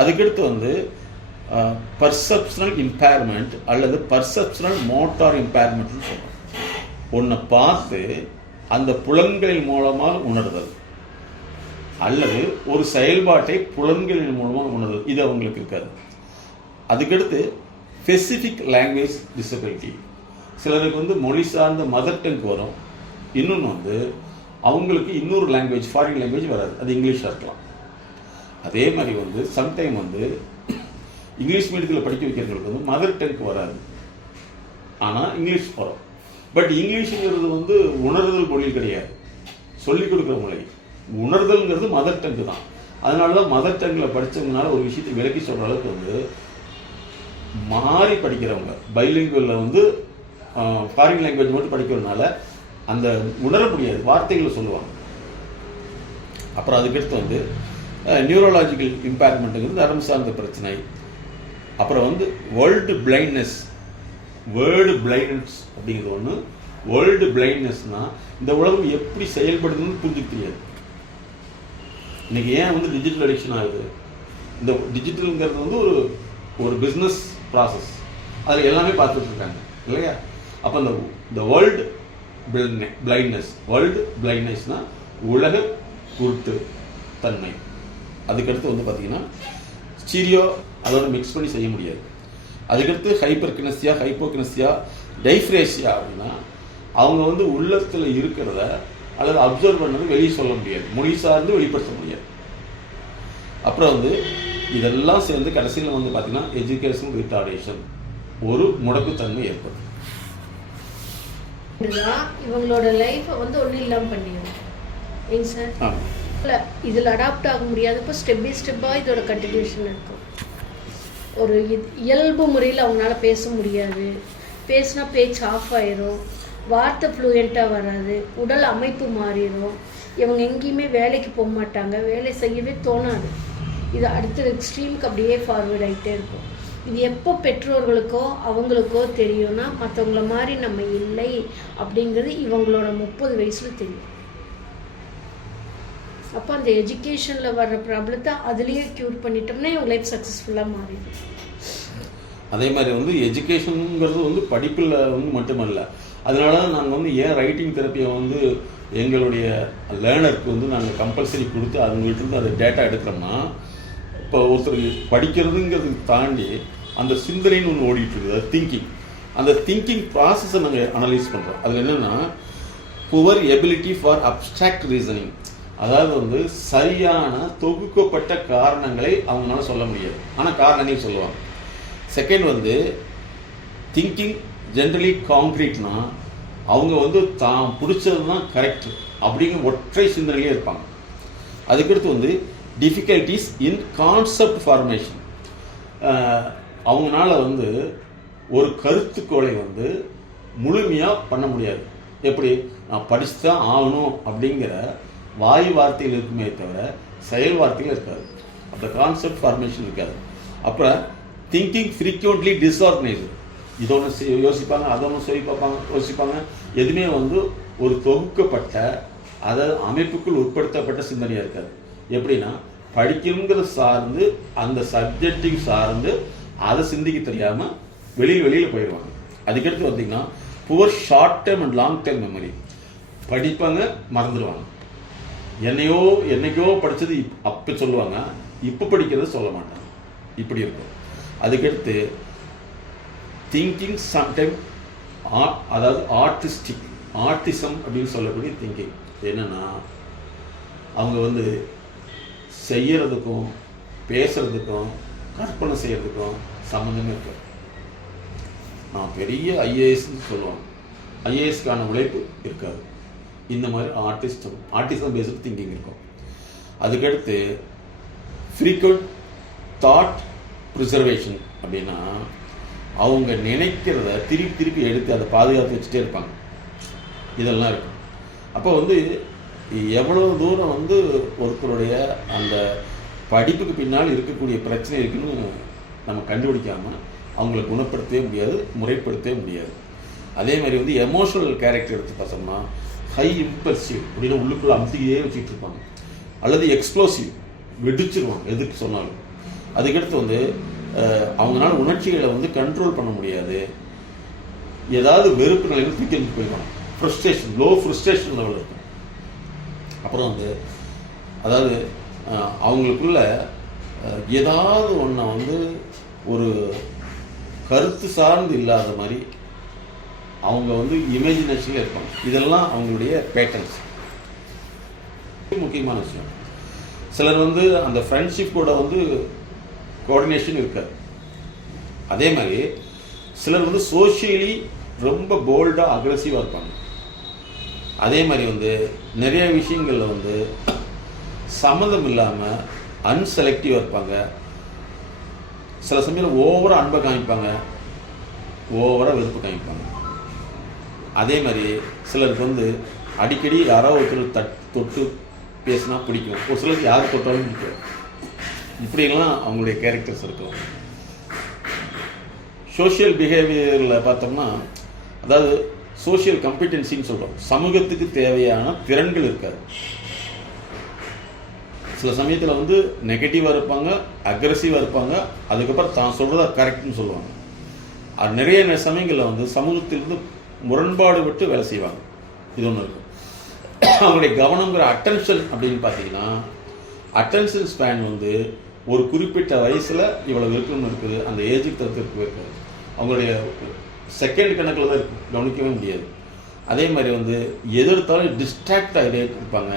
அதுக்கடுத்து வந்து பர்செப்ஷனல் இம்பேர்மெண்ட் அல்லது பர்செப்ஷனல் மோட்டார் இம்பேர்மெண்ட்னு சொல்லுவோம். ஒன்றை பார்த்து அந்த புலன்களின் மூலமாக உணர்தல் அல்லது ஒரு செயல்பாட்டை புலன்களின் மூலமாக உணர்தல், இது அவங்களுக்கு இருக்காது. அதுக்கடுத்து ஸ்பெசிஃபிக் லாங்குவேஜ் டிசபிலிட்டி, சிலருக்கு வந்து மொழி சார்ந்த மதர் டங் வரும், இன்னொன்று வந்து அவங்களுக்கு இன்னொரு லாங்குவேஜ் ஃபாரின் லாங்குவேஜ் வராது, அது இங்கிலீஷாக இருக்கலாம். அதே மாதிரி வந்து சம்டைம் வந்து இங்கிலீஷ் மீடியத்தில் படிக்க வைக்கிறவங்களுக்கு வந்து மதர் டங்க்கு வராது, ஆனால் இங்கிலீஷ் வரும். பட் இங்கிலீஷுங்கிறது வந்து உணர்தல் மொழி கிடையாது, சொல்லிக் கொடுக்குற மொழி. உணர்தல்ங்கிறது மதர் டங்கு தான். அதனால தான் மதர் டங்கில் படித்தவங்கனால ஒரு விஷயத்தை விளக்கி சொல்கிற அளவுக்கு வந்து மாறி படிக்கிறவங்க பைலிங்குவலில் வந்து ஃபாரின் லாங்குவேஜ் மட்டும் படிக்கிறதுனால அந்த உணர முடியாது, வார்த்தைகளை சொல்லுவாங்க. அப்புறம் அதுக்கடுத்து வந்து நியூரலாஜிக்கல் இம்பேர்மெண்ட்டுங்கிறது நரம்பு சார்ந்த பிரச்சனை. அப்புறம் வந்து வேர்ல்டு பிளைண்ட்னஸ் அப்படிங்கிறது ஒன்று. வேர்ல்டு பிளைண்ட்னஸ்னால் இந்த உலகம் எப்படி செயல்படுதுன்னு புரிஞ்சுக்க தெரியாது. இன்றைக்கி ஏன் வந்து டிஜிட்டல் அடிக்ஷன் ஆகுது? இந்த டிஜிட்டலுங்கிறது வந்து ஒரு பிஸ்னஸ் ப்ராசஸ், அதில் எல்லாமே பார்த்துட்டு இருக்காங்க இல்லையா? அப்போ இந்த வேர்ல்டு பிளைண்ட்னஸ்னால் உலக குருட்டு தன்மை. அதுக்கடுத்து வந்து பார்த்திங்கன்னா ஸ்டீரியோ அதோட மிக்ஸ் பண்ணி செய்ய முடியாது. அதுக்கடுத்து ஹைப்பர்கினசியா, ஹைப்போகினசியா, டைஃப்ரேசியா அப்படின்னா அவங்க வந்து உள்ளத்தில் இருக்கிறத அல்லது அப்சர்வ் பண்ணது வெளியே சொல்ல முடியாது, மொழி சார்ந்து வெளிப்படுத்த முடியாது. அப்புறம் வந்து இதெல்லாம் சேர்ந்து கடைசியில் வந்து பார்த்திங்கன்னா எஜுகேஷன் ரிட்டார்டேஷன், ஒரு முடக்குத்தன்மை ஏற்படும். இவங்களோட லைஃப்பை வந்து ஒன்றும் இல்லாமல் பண்ணிடும் ஏங்க சார். இல்லை, இதில் அடாப்ட் ஆக முடியாதப்போ ஸ்டெப் பை ஸ்டெப்பாக இதோட கண்டினியூஷன் இருக்கும். ஒரு இயல்பு முறையில் அவங்களால பேச முடியாது, பேசினா பேச்சு ஆஃப் ஆயிரும், வார்த்தை ஃப்ளூயண்ட்டாக வராது, உடல் அமைப்பு மாறிடும், இவங்க எங்கேயுமே வேலைக்கு போக மாட்டாங்க, வேலை செய்யவே தோணாது. இது அடுத்த எக்ஸ்ட்ரீமுக்கு அப்படியே ஃபார்வேர்ட் ஆகிட்டே இருக்கும். இது எப்போ பெற்றோர்களுக்கோ அவங்களுக்கோ தெரியும்னா மற்றவங்கள மாதிரி நம்ம இல்லை அப்படிங்கிறது இவங்களோட 30 வயசில் தெரியும். அப்போ அந்த எஜுகேஷனில் வர்ற ப்ராப்ளத்தை அதுலேயே க்யூர் பண்ணிட்டோம்னா இவங்க லைஃப் சக்ஸஸ்ஃபுல்லாக மாறிடும். அதே மாதிரி வந்து எஜுகேஷனுங்கிறது வந்து படிப்பில் வந்து மட்டுமல்ல. அதனால தான் நாங்கள் வந்து ஏன் ரைட்டிங் தெரப்பியை வந்து எங்களுடைய லேர்னருக்கு வந்து நாங்கள் கம்பல்சரி கொடுத்து அவங்கள்ட்ட அதை டேட்டா எடுக்கிறோம்னா, இப்போ ஒருத்தர் படிக்கிறதுங்கிறதுக்கு தாண்டி அந்த சிந்தனைன்னு ஒன்று ஓடிட்டுருக்குது, அது திங்கிங். அந்த திங்கிங் ப்ராசஸை நாங்கள் அனலைஸ் பண்ணுறோம். அதில் என்னென்னா poor ability for abstract reasoning, அதாவது வந்து சரியான தொகுக்கப்பட்ட காரணங்களை அவங்களால சொல்ல முடியாது, ஆனால் காரணங்கள் சொல்லுவாங்க. செகண்ட் வந்து திங்கிங் ஜென்ரலி காங்க்ரீட்னா அவங்க வந்து தான் பிடிச்சது தான் கரெக்ட் அப்படிங்கிற ஒற்றை சிந்தனையிலே இருப்பாங்க. அதுக்கடுத்து வந்து டிஃபிகல்ட்டிஸ் இன் கான்செப்ட் ஃபார்மேஷன், அவங்களால வந்து ஒரு கருத்துக்கோளை வந்து முழுமையாக பண்ண முடியாது. எப்படி நான் படிச்சு தான் ஆகணும் அப்படிங்கிற வாய் வார்த்தைகள் இருக்குமே தவிர செயல் வார்த்தைகள் இருக்காது, அந்த கான்செப்ட் ஃபார்மேஷன் இருக்காது. அப்புறம் திங்கிங் ஃப்ரீக்வெண்ட்லி டிஸ்ஆர்கனைஸ்டு, இதொன்று யோசிப்பாங்க, அதொன்று யோசிப்பாங்க, எதுவுமே வந்து ஒரு தொகுக்கப்பட்ட அதாவது அமைப்புக்குள் உட்படுத்தப்பட்ட சிந்தனையாக இருக்காது. எப்படின்னா படிக்கணுங்கிறத சார்ந்து அந்த சப்ஜெக்டிவ் சார்ந்து அதை சிந்திக்க தெரியாமல் வெளியில் போயிடுவாங்க. அதுக்கடுத்து பார்த்திங்கன்னா poor short term and long term memory, படிப்பாங்க மறந்துடுவாங்க, என்னைக்கோ படித்தது அப்போ சொல்லுவாங்க, இப்போ படிக்கிறத சொல்ல மாட்டாங்க, இப்படி இருக்கும். அதுக்கடுத்து திங்கிங் சம்டைம் அதாவது ஆர்டிசம் அப்படின்னு சொல்லக்கூடிய திங்கிங் என்னென்னா அவங்க வந்து செய்யறதுக்கும் பேசுறதுக்கும் கற்பனை செய்யறதுக்கும் சம்மந்தமே இருக்காது. நான் பெரிய ஐஏஎஸ்ன்னு சொல்லுவாங்க, ஐஏஎஸ்க்கான உழைப்பு இருக்காது. இந்த மாதிரி ஆர்டிசம் பேஸ்டு திங்கிங் இருக்கும். அதுக்கடுத்து ஃப்ரீக்வெண்ட் தாட் ப்ரிசர்வேஷன் அப்படின்னா அவங்க நினைக்கிறத திருப்பி எடுத்து அதை பாதுகாத்து வச்சுட்டே இருப்பாங்க. இதெல்லாம் இருக்கும். அப்போ வந்து எவ்வளோ தூரம் வந்து ஒருத்தருடைய அந்த படிப்புக்கு பின்னால் இருக்கக்கூடிய பிரச்சனை இருக்குன்னு நம்ம கண்டுபிடிக்காமல் அவங்கள குணப்படுத்தவே முடியாது, முறைப்படுத்தவே முடியாது. அதே மாதிரி வந்து எமோஷனல் கேரக்டர் எடுத்து பார்த்தோம்னா ஹை இம்பல்சிவ் அப்படின்னு உள்ளுக்குள்ளே அமுத்திக்கிட்டே வச்சுக்கிட்டு இருப்பாங்க. அல்லது எக்ஸ்ப்ளோசிவ், வெடிச்சிருவாங்க எதுக்கு சொன்னாலும். அதுக்கடுத்து வந்து அவங்களால உணர்ச்சிகளை வந்து கண்ட்ரோல் பண்ண முடியாது. ஏதாவது வெறுப்பு நிலையில் தூக்கி போயிடணும். ஃப்ரஸ்ட்ரேஷன், லோ ஃப்ரஸ்ட்ரேஷன் லெவல் இருக்கும். அப்புறம் வந்து அதாவது அவங்களுக்குள்ள ஏதாவது ஒன்றை வந்து ஒரு கருத்து சார்ந்து இல்லாத மாதிரி அவங்க வந்து இமேஜினேஷனில் இருப்பாங்க. இதெல்லாம் அவங்களுடைய பேட்டர்ன்ஸ். முக்கியமான விஷயம், சிலர் வந்து அந்த ஃப்ரெண்ட்ஷிப்போட வந்து கோஆர்டினேஷன் இருக்காது. அதே மாதிரி சிலர் வந்து சோஷியலி ரொம்ப போல்டாக அக்ரெசிவாக இருப்பாங்க. அதே மாதிரி வந்து நிறைய விஷயங்களில் வந்து சம்மந்தம் இல்லாமல் அன்செலக்டிவாக இருப்பாங்க. சில சமயம் ஓவராக அன்பை காமிப்பாங்க, ஓவராக வெறுப்பு காமிப்பாங்க. அதே மாதிரி சிலருக்கு வந்து அடிக்கடி யாராவது ஒருத்தர் தொட்டு பேசினா பிடிக்கும், ஒரு சிலருக்கு யார் தொட்டாலும் பிடிக்கும். இப்படியெல்லாம் அவங்களுடைய கேரக்டர்ஸ் இருக்கும். சோஷியல் பிஹேவியரில் பார்த்தோம்னா அதாவது சோஷியல் கம்பிட்டன்சின்னு சொல்கிறோம். சமூகத்துக்கு தேவையான திறன்கள் இருக்காது. சில சமயத்தில் வந்து நெகட்டிவாக இருப்பாங்க, அக்ரெசிவாக இருப்பாங்க, அதுக்கப்புறம் தான் சொல்கிறதா கரெக்ட்னு சொல்லுவாங்க. அது நிறைய சமயங்களில் வந்து சமூகத்திலிருந்து முரண்பாடு விட்டு வேலை செய்வாங்க. இது ஒன்று இருக்கும். அவங்களுடைய கவனங்கிற அட்டென்ஷன் அப்படின்னு பார்த்தீங்கன்னா அட்டென்ஷன் ஸ்பேன் வந்து ஒரு குறிப்பிட்ட வயசில் இவ்வளோ இருக்கணும்னு இருக்குது, அந்த ஏஜுக்கு தவிர்த்து இருக்காது. அவங்களுடைய செகண்ட் கணக்கில் தான் இருக்கும், கவனிக்கவே முடியாது. அதே மாதிரி வந்து எதிர்த்தாலும் டிஸ்ட்ராக்ட் ஆகிட்டே இருப்பாங்க.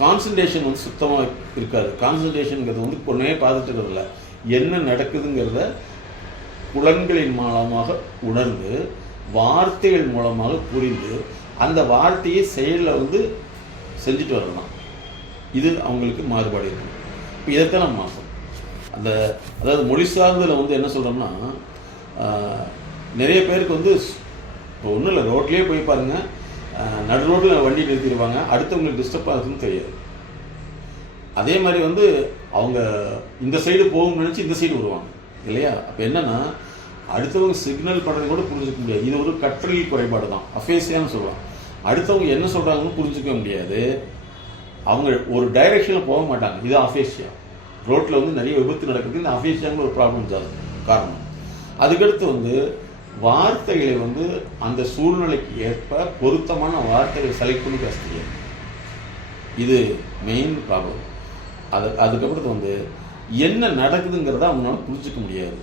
கான்சன்ட்ரேஷன் வந்து சுத்தமாக இருக்காது. கான்சன்ட்ரேஷனுங்கிறது வந்து பொண்ணே பார்த்துட்டு இருக்கிறதில்ல, என்ன நடக்குதுங்கிறத புலன்களின் மூலமாக உணர்ந்து வார்த்தைகள் மூலமாக புரிந்து அந்த வார்த்தையை செயலில் வந்து செஞ்சுட்டு வரலாம். இது அவங்களுக்கு மாறுபாடு இருக்கும். இப்போ இதைத்தான் நம்ம மாற்றம். அதாவது மொழி சார்ந்ததில் வந்து என்ன சொல்கிறோம்னா நிறைய பேருக்கு வந்து இப்போ ஒன்றும் இல்லை, ரோட்லேயே போய் பாருங்கள், நடு ரோட்டில் வண்டி நிறுத்திடுவாங்க, அடுத்தவங்களுக்கு டிஸ்டர்ப் ஆகுதுன்னு தெரியாது. அதே மாதிரி வந்து அவங்க இந்த சைடு போகணும்னு நினச்சி இந்த சைடு வருவாங்க இல்லையா? அப்போ என்னென்னா அடுத்தவங்க சிக்னல் பண்ணுறது கூட புரிஞ்சிக்க முடியாது. இது ஒரு கற்றல் குறைபாடு தான், அஃபேசியான்னு சொல்லுவாங்க. அடுத்தவங்க என்ன சொல்கிறாங்கன்னு புரிஞ்சிக்க முடியாது. அவங்க ஒரு டைரெக்ஷனில் போக மாட்டாங்க. இது அஃபேசியா. ரோட்டில் வந்து நிறைய விபத்து நடக்குது, இந்த அஃபேசியாங்கிற ஒரு ப்ராப்ளம் காரணம். அதுக்கடுத்து வந்து வார்த்தைகளை வந்து அந்த சூழ்நிலைக்கு ஏற்ப பொருத்தமான வார்த்தைகளை செலக்ட் பண்ணி பேச தெரியாது. இது மெயின் ப்ராப்ளம். அதுக்கப்புறத்து வந்து என்ன நடக்குதுங்கிறத அவங்களால புரிஞ்சிக்க முடியாது.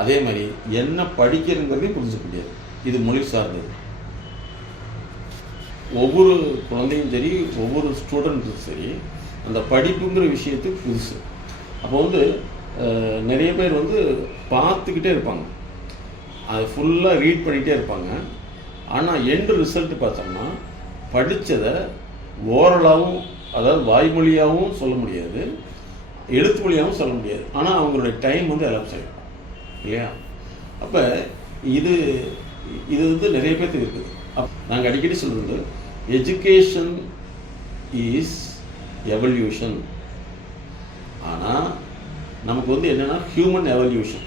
அதே மாதிரி என்ன படிக்கிறதுங்கிறதையும் புரிஞ்சிக்க முடியாது. இது மொழி சார்ந்தது. ஒவ்வொரு குழந்தையும் சரி, ஒவ்வொரு ஸ்டூடெண்ட்டும் சரி, அந்த படிப்புங்கிற விஷயத்துக்கு புதுசு. அப்போ வந்து நிறைய பேர் வந்து பார்த்துக்கிட்டே இருப்பாங்க, அதை ஃபுல்லாக ரீட் பண்ணிகிட்டே இருப்பாங்க. ஆனால் எண்டு ரிசல்ட் பார்த்தோம்னா படித்ததை ஓரலாகவும், அதாவது வாய்மொழியாகவும் சொல்ல முடியாது, எழுத்து மொழியாகவும் சொல்ல முடியாது. ஆனால் அவங்களுடைய டைம் வந்து எல்லாம் செய்யும் இல்லையா? அப்போ இது வந்து நிறைய பேர்த்துக்கு இருக்குது. நாங்கள் அடிக்கடி சொல்கிறது, எஜுகேஷன் இஸ் எவல்யூஷன். ஆனால் நமக்கு வந்து என்னென்னா ஹியூமன் எவல்யூஷன்,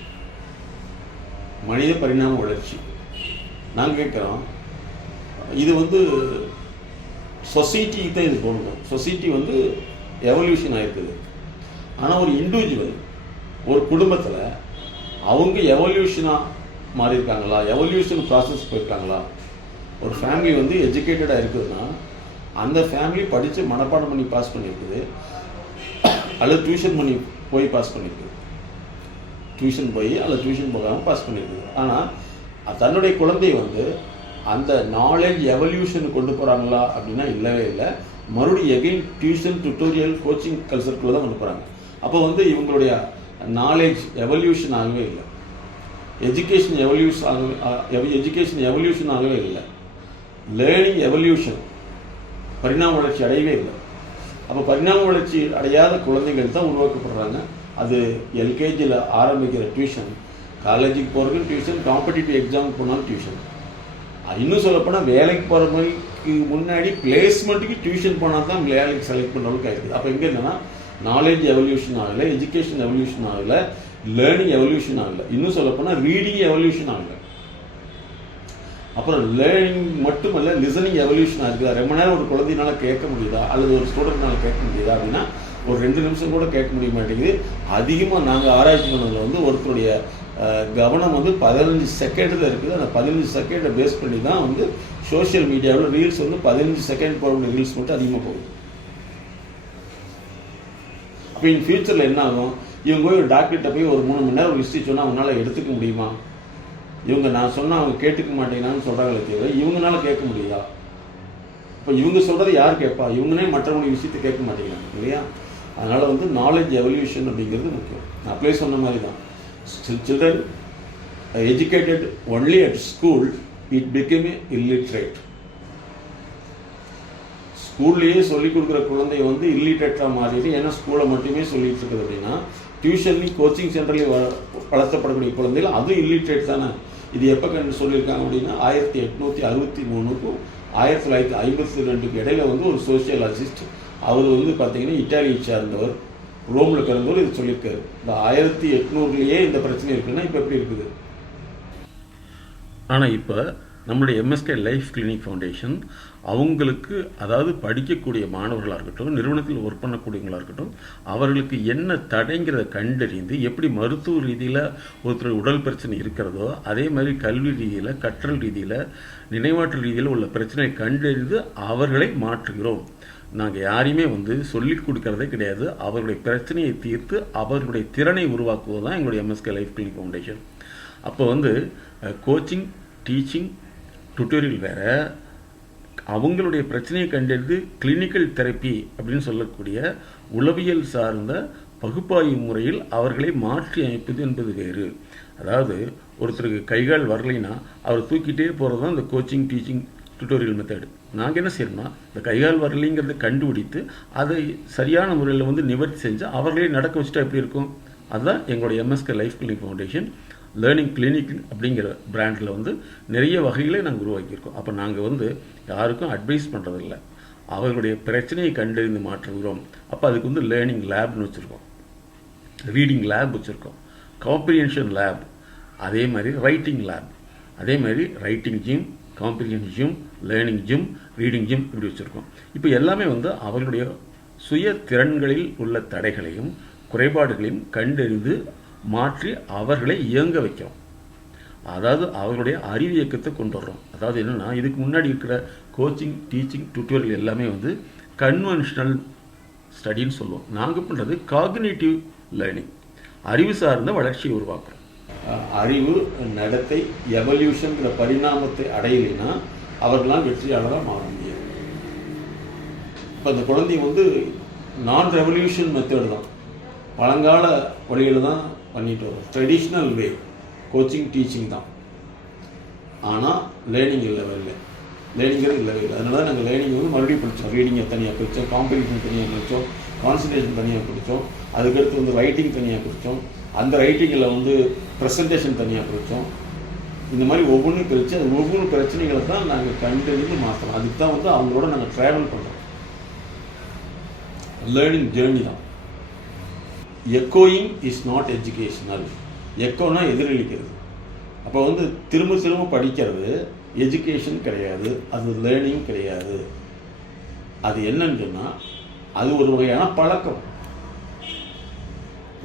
மனித பரிணாம வளர்ச்சி. நாங்கள் கேட்குறோம், இது வந்து சொசைட்டிக்கு தான் இது போகணும். சொசைட்டி வந்து எவல்யூஷன் ஆகிருக்குது. ஆனால் ஒரு இண்டிவிஜுவல், ஒரு குடும்பத்தில் அவங்க எவல்யூஷனாக மாறியிருக்காங்களா, எவல்யூஷன் ப்ராசஸ் போயிருக்காங்களா? ஒரு ஃபேமிலி வந்து எஜுகேட்டடாக இருக்குதுன்னா அந்த ஃபேமிலி படித்து மனப்பாடம் பண்ணி பாஸ் பண்ணியிருக்குது, அல்லது டியூஷன் பண்ணி போய் பாஸ் பண்ணியிருக்குது, டியூஷன் போய் அல்லது டியூஷன் போகாமல் பாஸ் பண்ணியிருக்குது. ஆனால் தன்னுடைய குழந்தைய வந்து அந்த நாலேஜ் எவல்யூஷன் கொண்டு போகிறாங்களா அப்படின்னா இல்லவே இல்லை. மறுபடியும் எகைன் டியூஷன், டுட்டோரியல், கோச்சிங் கல்ச்சருக்குள்ளே தான் கொண்டு போகிறாங்க. அப்போ வந்து இவங்களுடைய நாலேஜ் எவல்யூஷன் ஆகவே இல்லை, எஜுகேஷன் எவல்யூஷன் ஆகவே இல்லை. லேர்னிங் எவல்யூஷன் பரிணாம வளர்ச்சி அடையவே இல்லை. அப்போ பரிணாம வளர்ச்சி அடையாத குழந்தைகள் தான் உருவாக்கப்படுறாங்க. அது எல்கேஜியில் ஆரம்பிக்கிற டியூஷன், காலேஜுக்கு போகிறதுக்கு டியூஷன், காம்படிட்டிவ் எக்ஸாமுக்கு போனாலும் டியூஷன். இன்னும் சொல்லப்போனால் வேலைக்கு போகிறவங்களுக்கு முன்னாடி பிளேஸ்மெண்ட்டுக்கு டியூஷன் போனால் தான் வேலைக்கு செலக்ட் பண்ணுற அளவுக்கு ஆகிடுது. அப்போ எங்கே என்னன்னா நாலேஜ் எவல்யூஷன் ஆகலை, எஜுகேஷன் எவல்யூஷன் ஆகலை, லேர்னிங் எவல்யூஷன் ஆகலை, இன்னும் சொல்லப்போனால் ரீடிங் எவல்யூஷன் ஆகலை. அப்புறம் லேர்னிங் மட்டுமல்ல, லிசனிங் எவல்யூஷன் ஆகுதா. ரொம்ப நேரம் ஒரு குழந்தைனால கேட்க முடியுதா, அல்லது ஒரு ஸ்டூடெண்ட்னால கேட்க முடியுதா அப்படின்னா ஒரு 2 நிமிஷம் கூட கேட்க முடிய மாட்டேங்குது. அதிகமாக நாங்கள் ஆராய்ச்சி பண்ணதில் வந்து ஒருத்தருடைய கவனம் வந்து 15 செகண்டில் இருக்குது. அந்த 15 செகண்டை பேஸ் பண்ணி தான் வந்து சோஷியல் மீடியாவில் ரீல்ஸ் வந்து 15 செகண்ட் போகக்கூடிய ரீல்ஸ் மட்டும் அதிகமாக போகுது. அப்போ இன் ஃபியூச்சரில் என்ன ஆகும், இவங்க போய் ஒரு டாக்டர்கிட்ட போய் ஒரு 3 மணி நேரம் ஒரு ஹிஸ்ட்ரி சொன்னால் அவங்களால எடுத்துக்க முடியுமா? இவங்க நான் சொன்னால் அவங்க கேட்டுக்க மாட்டேங்கிறான்னு சொல்கிறாங்களே தவிர இவங்களால கேட்க முடியுதா? இப்போ இவங்க சொல்கிறது யார் கேட்பா? இவங்கனே மற்றவங்களுடைய விஷயத்தை கேட்க மாட்டேங்கிறாங்க இல்லையா? அதனால் வந்து நாலேஜ் எவல்யூஷன் அப்படிங்கிறது முக்கியம். நான் அப்ளை சொன்ன மாதிரி தான், children educated only at school it became illiterate. ஸ்கூல்லையே சொல்லிக் கொடுக்குற குழந்தை வந்து இல்லிட்ரேட்டாக மாறிடுது. ஏன்னா ஸ்கூலை மட்டுமே சொல்லிட்டு இருக்குது அப்படின்னா டியூஷன்லையும் கோச்சிங் சென்டர்லையும் வளர்த்தப்படக்கூடிய குழந்தைகள் அதுவும் இல்லிட்ரேட் தானே. இது எப்போ சொல்லியிருக்காங்க அப்படின்னா 1863க்கும் 1952க்கு இடையில வந்து ஒரு சோசியலாஜிஸ்ட், அவர் வந்து பார்த்தீங்கன்னா இட்டாலியை சார்ந்தவர், ரோமில் பிறந்தவர், இது சொல்லியிருக்காரு. இந்த 1800லேயே இந்த பிரச்சனை இருக்குன்னா இப்போ எப்படி இருக்குது? ஆனால் இப்போ நம்மளுடைய எம்எஸ்கே லைஃப் கிளினிக் ஃபவுண்டேஷன் அவங்களுக்கு, அதாவது படிக்கக்கூடிய மாணவர்களாக இருக்கட்டும், நிறுவனத்தில் ஒர்க் பண்ணக்கூடியவங்களாக இருக்கட்டும், அவர்களுக்கு என்ன தடைங்கிறத கண்டறிந்து எப்படி மருத்துவ ரீதியில் ஒருத்தர் உடல் பிரச்சனை இருக்கிறதோ அதே மாதிரி கல்வி ரீதியில், கற்றல் ரீதியில், நினைவாற்றல் ரீதியில் உள்ள பிரச்சனையை கண்டறிந்து அவர்களை மாற்றுகிறோம். நாங்கள் யாரையுமே வந்து சொல்லிக் கொடுக்கறதே கிடையாது. அவர்களுடைய பிரச்சனையை தீர்த்து அவர்களுடைய திறனை உருவாக்குவது தான் எங்களுடைய எம்எஸ்கே லைஃப் கிளினிக் ஃபவுண்டேஷன். அப்போ வந்து கோச்சிங், டீச்சிங், டுட்டோரியல் வேறு, அவங்களுடைய பிரச்சனையை கண்டறிந்து கிளினிக்கல் தெரப்பி அப்படின்னு சொல்லக்கூடிய உளவியல் சார்ந்த பகுப்பாய்வு முறையில் அவர்களை மாற்றி அமைப்பது என்பது வேறு. அதாவது ஒருத்தருக்கு கைகால் வரலைன்னா அவர் தூக்கிட்டே போகிறது தான் இந்த கோச்சிங், டீச்சிங், டுட்டோரியல் மெத்தடு. நாங்கள் என்ன செய்யணும்னா இந்த கைகால் வரலைங்கிறத கண்டுபிடித்து அதை சரியான முறையில் வந்து நிவர்த்தி செஞ்சு அவர்களே நடக்க வச்சுட்டா எப்படி இருக்கும்? அதுதான் எங்களுடைய MSK life clinic foundation learning clinic அப்படிங்கிற பிராண்டில் வந்து நிறைய வகைகளை நாங்கள் உருவாக்கியிருக்கோம். அப்போ நாங்கள் வந்து யாருக்கும் அட்வைஸ் பண்ணுறதில்ல, அவர்களுடைய பிரச்சனையை கண்டறிந்து மாற்றுகிறோம். அப்போ அதுக்கு வந்து லேர்னிங் லேப்னு வச்சுருக்கோம், ரீடிங் லேப் வச்சுருக்கோம், காம்ப்ரிஹென்ஷன் லேப், அதே மாதிரி ரைட்டிங் லேப், அதே மாதிரி writing gym, comprehension gym, learning gym, reading gym இப்படி வச்சுருக்கோம். இப்போ எல்லாமே வந்து அவர்களுடைய சுய திறன்களில் உள்ள தடைகளையும் குறைபாடுகளையும் கண்டறிந்து மாற்றி அவர்களை இயங்க வைக்கிறோம். அதாவது அவர்களுடைய அறிவு இயக்கத்தை கொண்டு வர்றோம். அதாவது என்னென்னா இதுக்கு முன்னாடி இருக்கிற கோச்சிங், டீச்சிங், டுட்டோரியல் எல்லாமே வந்து கன்வென்ஷனல் ஸ்டடின்னு சொல்லுவோம். நாங்கள் பண்ணுறது காக்னிட்டிவ் லேர்னிங், அறிவு சார்ந்த வளர்ச்சியை உருவாக்குறோம். அறிவு, நடத்தை, எவல்யூஷன்கிற பரிணாமத்தை அடையலைன்னா அவர்களால் வெற்றியாளராக மாற முடியாது. இப்போ அந்த குழந்தை வந்து நான் ரெவல்யூஷன் மெத்தடு தான், பழங்கால வழியில் தான் பண்ணிட்டு வரோம். ட்ரெடிஷ்னல் வே கோச்சிங், டீச்சிங் தான். ஆனால் லேர்னிங் இல்லவே இல்லை, லேர்னிங்கிறது இல்லவே இல்லை. அதனால நாங்கள் லேர்னிங் வந்து மறுபடியும் படித்தோம். ரீடிங்கை தனியாக பிடிச்சோம், காம்படிஷன் தனியாக பிடிச்சோம், கான்சன்ட்ரேஷன் தனியாக பிடிச்சோம், அதுக்கடுத்து வந்து ரைட்டிங் தனியாக பிடிச்சோம், அந்த ரைட்டிங்கில் வந்து ப்ரெசன்டேஷன் தனியாக பிடிச்சோம். இந்த மாதிரி ஒவ்வொன்றும் பிரித்து அது ஒவ்வொரு பிரச்சனைகளை தான் நாங்கள் கண்டறிந்து மாற்றோம். அதுக்கு தான் வந்து அவங்களோட நாங்கள் ட்ராவல் பண்ணுறோம். லேர்னிங் ஜேர்னி தான். எக்கோயிங் இஸ் நாட் எஜுகேஷனல். எக்கோனா எதிரொலிக்கிறது. அப்போ வந்து திரும்ப திரும்ப படிக்கிறது எஜுகேஷன் கிடையாது, அது லேர்னிங் கிடையாது. அது என்னன்னு சொன்னால் அது ஒரு வகையான பழக்கம்.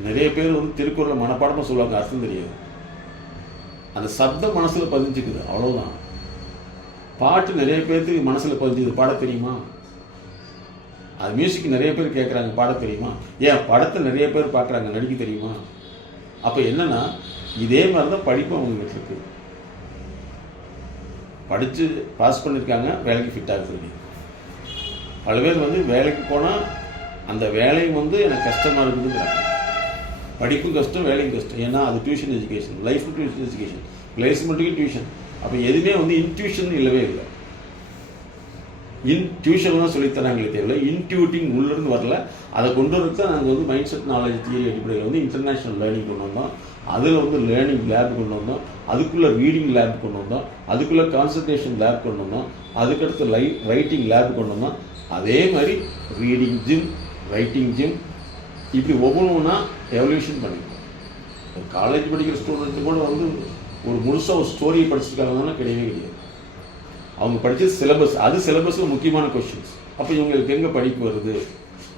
நிறைய பேர் வந்து திருக்குறளை மனப்பாடமாக சொல்லுவாங்க, அர்த்தம் தெரியாது. அந்த சப்தம் மனசில் பதிஞ்சுக்குது, அவ்வளோதான். பாட்டு நிறைய பேருக்கு மனசில் பதிஞ்சுக்குது, பாட தெரியுமா? அது மியூசிக் நிறைய பேர் கேட்குறாங்க, பாட தெரியுமா? ஏன் படத்தை நிறைய பேர் பார்க்குறாங்க, நடிக்க தெரியுமா? அப்போ என்னென்னா இதே மாதிரி தான் படிப்பு அவங்களுக்கு இருக்குது. படித்து பாஸ் பண்ணியிருக்காங்க, வேலைக்கு ஃபிட் ஆகுது. பல பேர் வந்து வேலைக்கு போனால் அந்த வேலையும் வந்து எனக்கு கஷ்டமாக இருக்குதுங்கிறாங்க. படிப்பும் கஷ்டம், வேலையும் கஷ்டம். ஏன்னா அது tuition education, life tuition education, பிளேஸ்மெண்ட்டுக்கு டியூஷன். அப்போ எதுவுமே வந்து இன்ட்யூஷன் இல்லவே இல்லை. டியூஷன் தான் சொல்லித்தராங்களே தேவையில்லை, இன்ட்யூட்டிங் உள்ளிருந்து வரல. அதை கொண்டு வரது தான் நாங்கள் வந்து மைண்ட் செட் நாலேஜ் தியரி அடிப்படையில் வந்து இன்டர்நேஷ்னல் லேர்னிங் கொண்டு வந்தோம். அதில் வந்து லேர்னிங் லேப் கொண்டு வந்தோம், அதுக்குள்ளே ரீடிங் லேப் கொண்டு வந்தோம், அதுக்குள்ளே கான்சன்ட்ரேஷன் லேப் கொண்டு வந்தோம், அதுக்கடுத்து ரைட்டிங் லேப் கொண்டு வந்தோம். அதே மாதிரி ரீடிங் ஜிம், ரைட்டிங் ஜிம், இப்படி ஒவ்வொன்றா எவல்யூஷன் பண்ணியிருக்கோம். காலேஜ் படிக்கிற ஸ்டூடெண்ட்டு கூட வந்து ஒரு முழுசாக ஒரு ஸ்டோரியை படிச்சிருக்காங்கன்னா கிடையவே கிடையாது. அவங்க படித்தது சிலபஸ், அது சிலபஸில் முக்கியமான கொஷின்ஸ். அப்போ இவங்களுக்கு எங்கே படிப்பு வருது?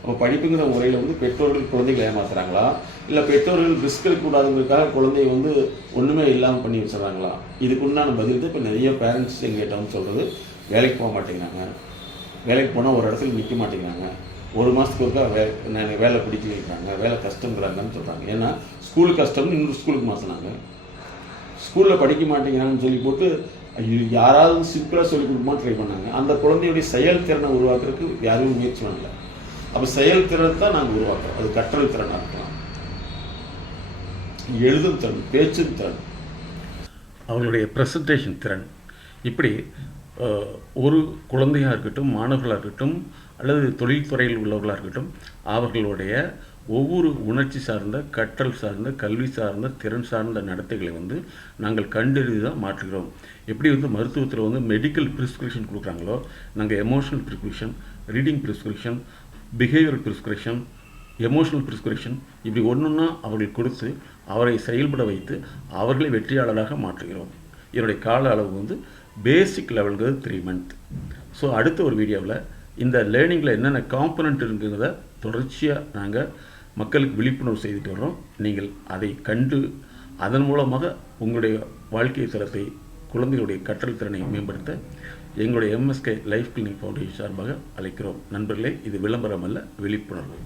அப்போ படிப்புங்கிற முறையில் வந்து பெற்றோர்கள் குழந்தைகளை ஏமாத்துறாங்களா, இல்லை பெற்றோர்கள் ரிஸ்க் எடுக்கக்கூடாதுங்கிறதுக்காக குழந்தைய வந்து ஒன்றுமே இல்லாமல் பண்ணி வச்சுறாங்களா? இதுக்குண்டான பதில் தான் இப்போ நிறைய பேரண்ட்ஸ் எங்கிட்ட வந்து சொல்கிறது, வேலைக்கு போக மாட்டேங்கிறாங்க, வேலைக்கு போனால் ஒரு இடத்துல நிற்க மாட்டேங்கிறாங்க, ஒரு மாதத்துக்கு ஒருக்கா வேலை பிடிக்க வைக்கிறாங்க, வேலை கஷ்டங்கிறாங்கன்னு சொல்கிறாங்க. ஏன்னா ஸ்கூல் கஷ்டம்னு இன்னொரு ஸ்கூலுக்கு மாற்றினாங்க. ஸ்கூலில் படிக்க மாட்டேங்கிறாங்கன்னு சொல்லி போட்டு யாராவது சிம்பிளாக சொல்லிக் கொடுக்குமா ட்ரை பண்ணாங்க. அந்த குழந்தையுடைய செயல்திறனை உருவாக்குறதுக்கு யாரும் முயற்சி பண்ணல. அப்போ செயல்திறனை தான் நாங்கள் உருவாக்குறோம். அது கற்றல் திறனாக இருக்கலாம், எழுதும் திறன், பேச்சும் திறன், அவங்களுடைய ப்ரெசன்டேஷன் திறன். இப்படி ஒரு குழந்தையாக இருக்கட்டும், மாணவர்களாக இருக்கட்டும், அல்லது தொழில்துறையில் உள்ளவர்களாக இருக்கட்டும், அவர்களுடைய ஒவ்வொரு உணர்ச்சி சார்ந்த, கற்றல் சார்ந்த, கல்வி சார்ந்த, திறன் சார்ந்த நடத்தைகளை வந்து நாங்கள் கண்டறிந்து தான் மாற்றுகிறோம். எப்படி வந்து மருத்துவத்தில் வந்து மெடிக்கல் ப்ரிஸ்கிரிப்ஷன் கொடுக்குறாங்களோ, நாங்கள் emotional prescription, reading prescription, behavioural prescription, emotional prescription, இப்படி ஒன்றுன்னா அவர்களுக்கு கொடுத்து அவரை செயல்பட வைத்து அவர்களை வெற்றியாளராக மாற்றுகிறோம். என்னுடைய கால அளவு வந்து பேசிக் லெவலுக்கு 3 months. ஸோ அடுத்த ஒரு வீடியோவில் இந்த லேர்னிங்கில் என்னென்ன காம்பனண்ட் இருக்குங்கிறத தொடர்ச்சியாக நாங்கள் மக்களுக்கு விழிப்புணர்வு செய்துட்டு வர்றோம். நீங்கள் அதை கண்டு அதன் மூலமாக உங்களுடைய வாழ்க்கை தரத்தை, குழந்தைகளுடைய கற்றல் திறனை மேம்படுத்த எங்களுடைய MSK லைஃப் கிளினிக் ஃபவுண்டேஷன் சார்பாக அழைக்கிறோம். நண்பர்களே, இது விளம்பரம் அல்ல, விழிப்புணர்வு.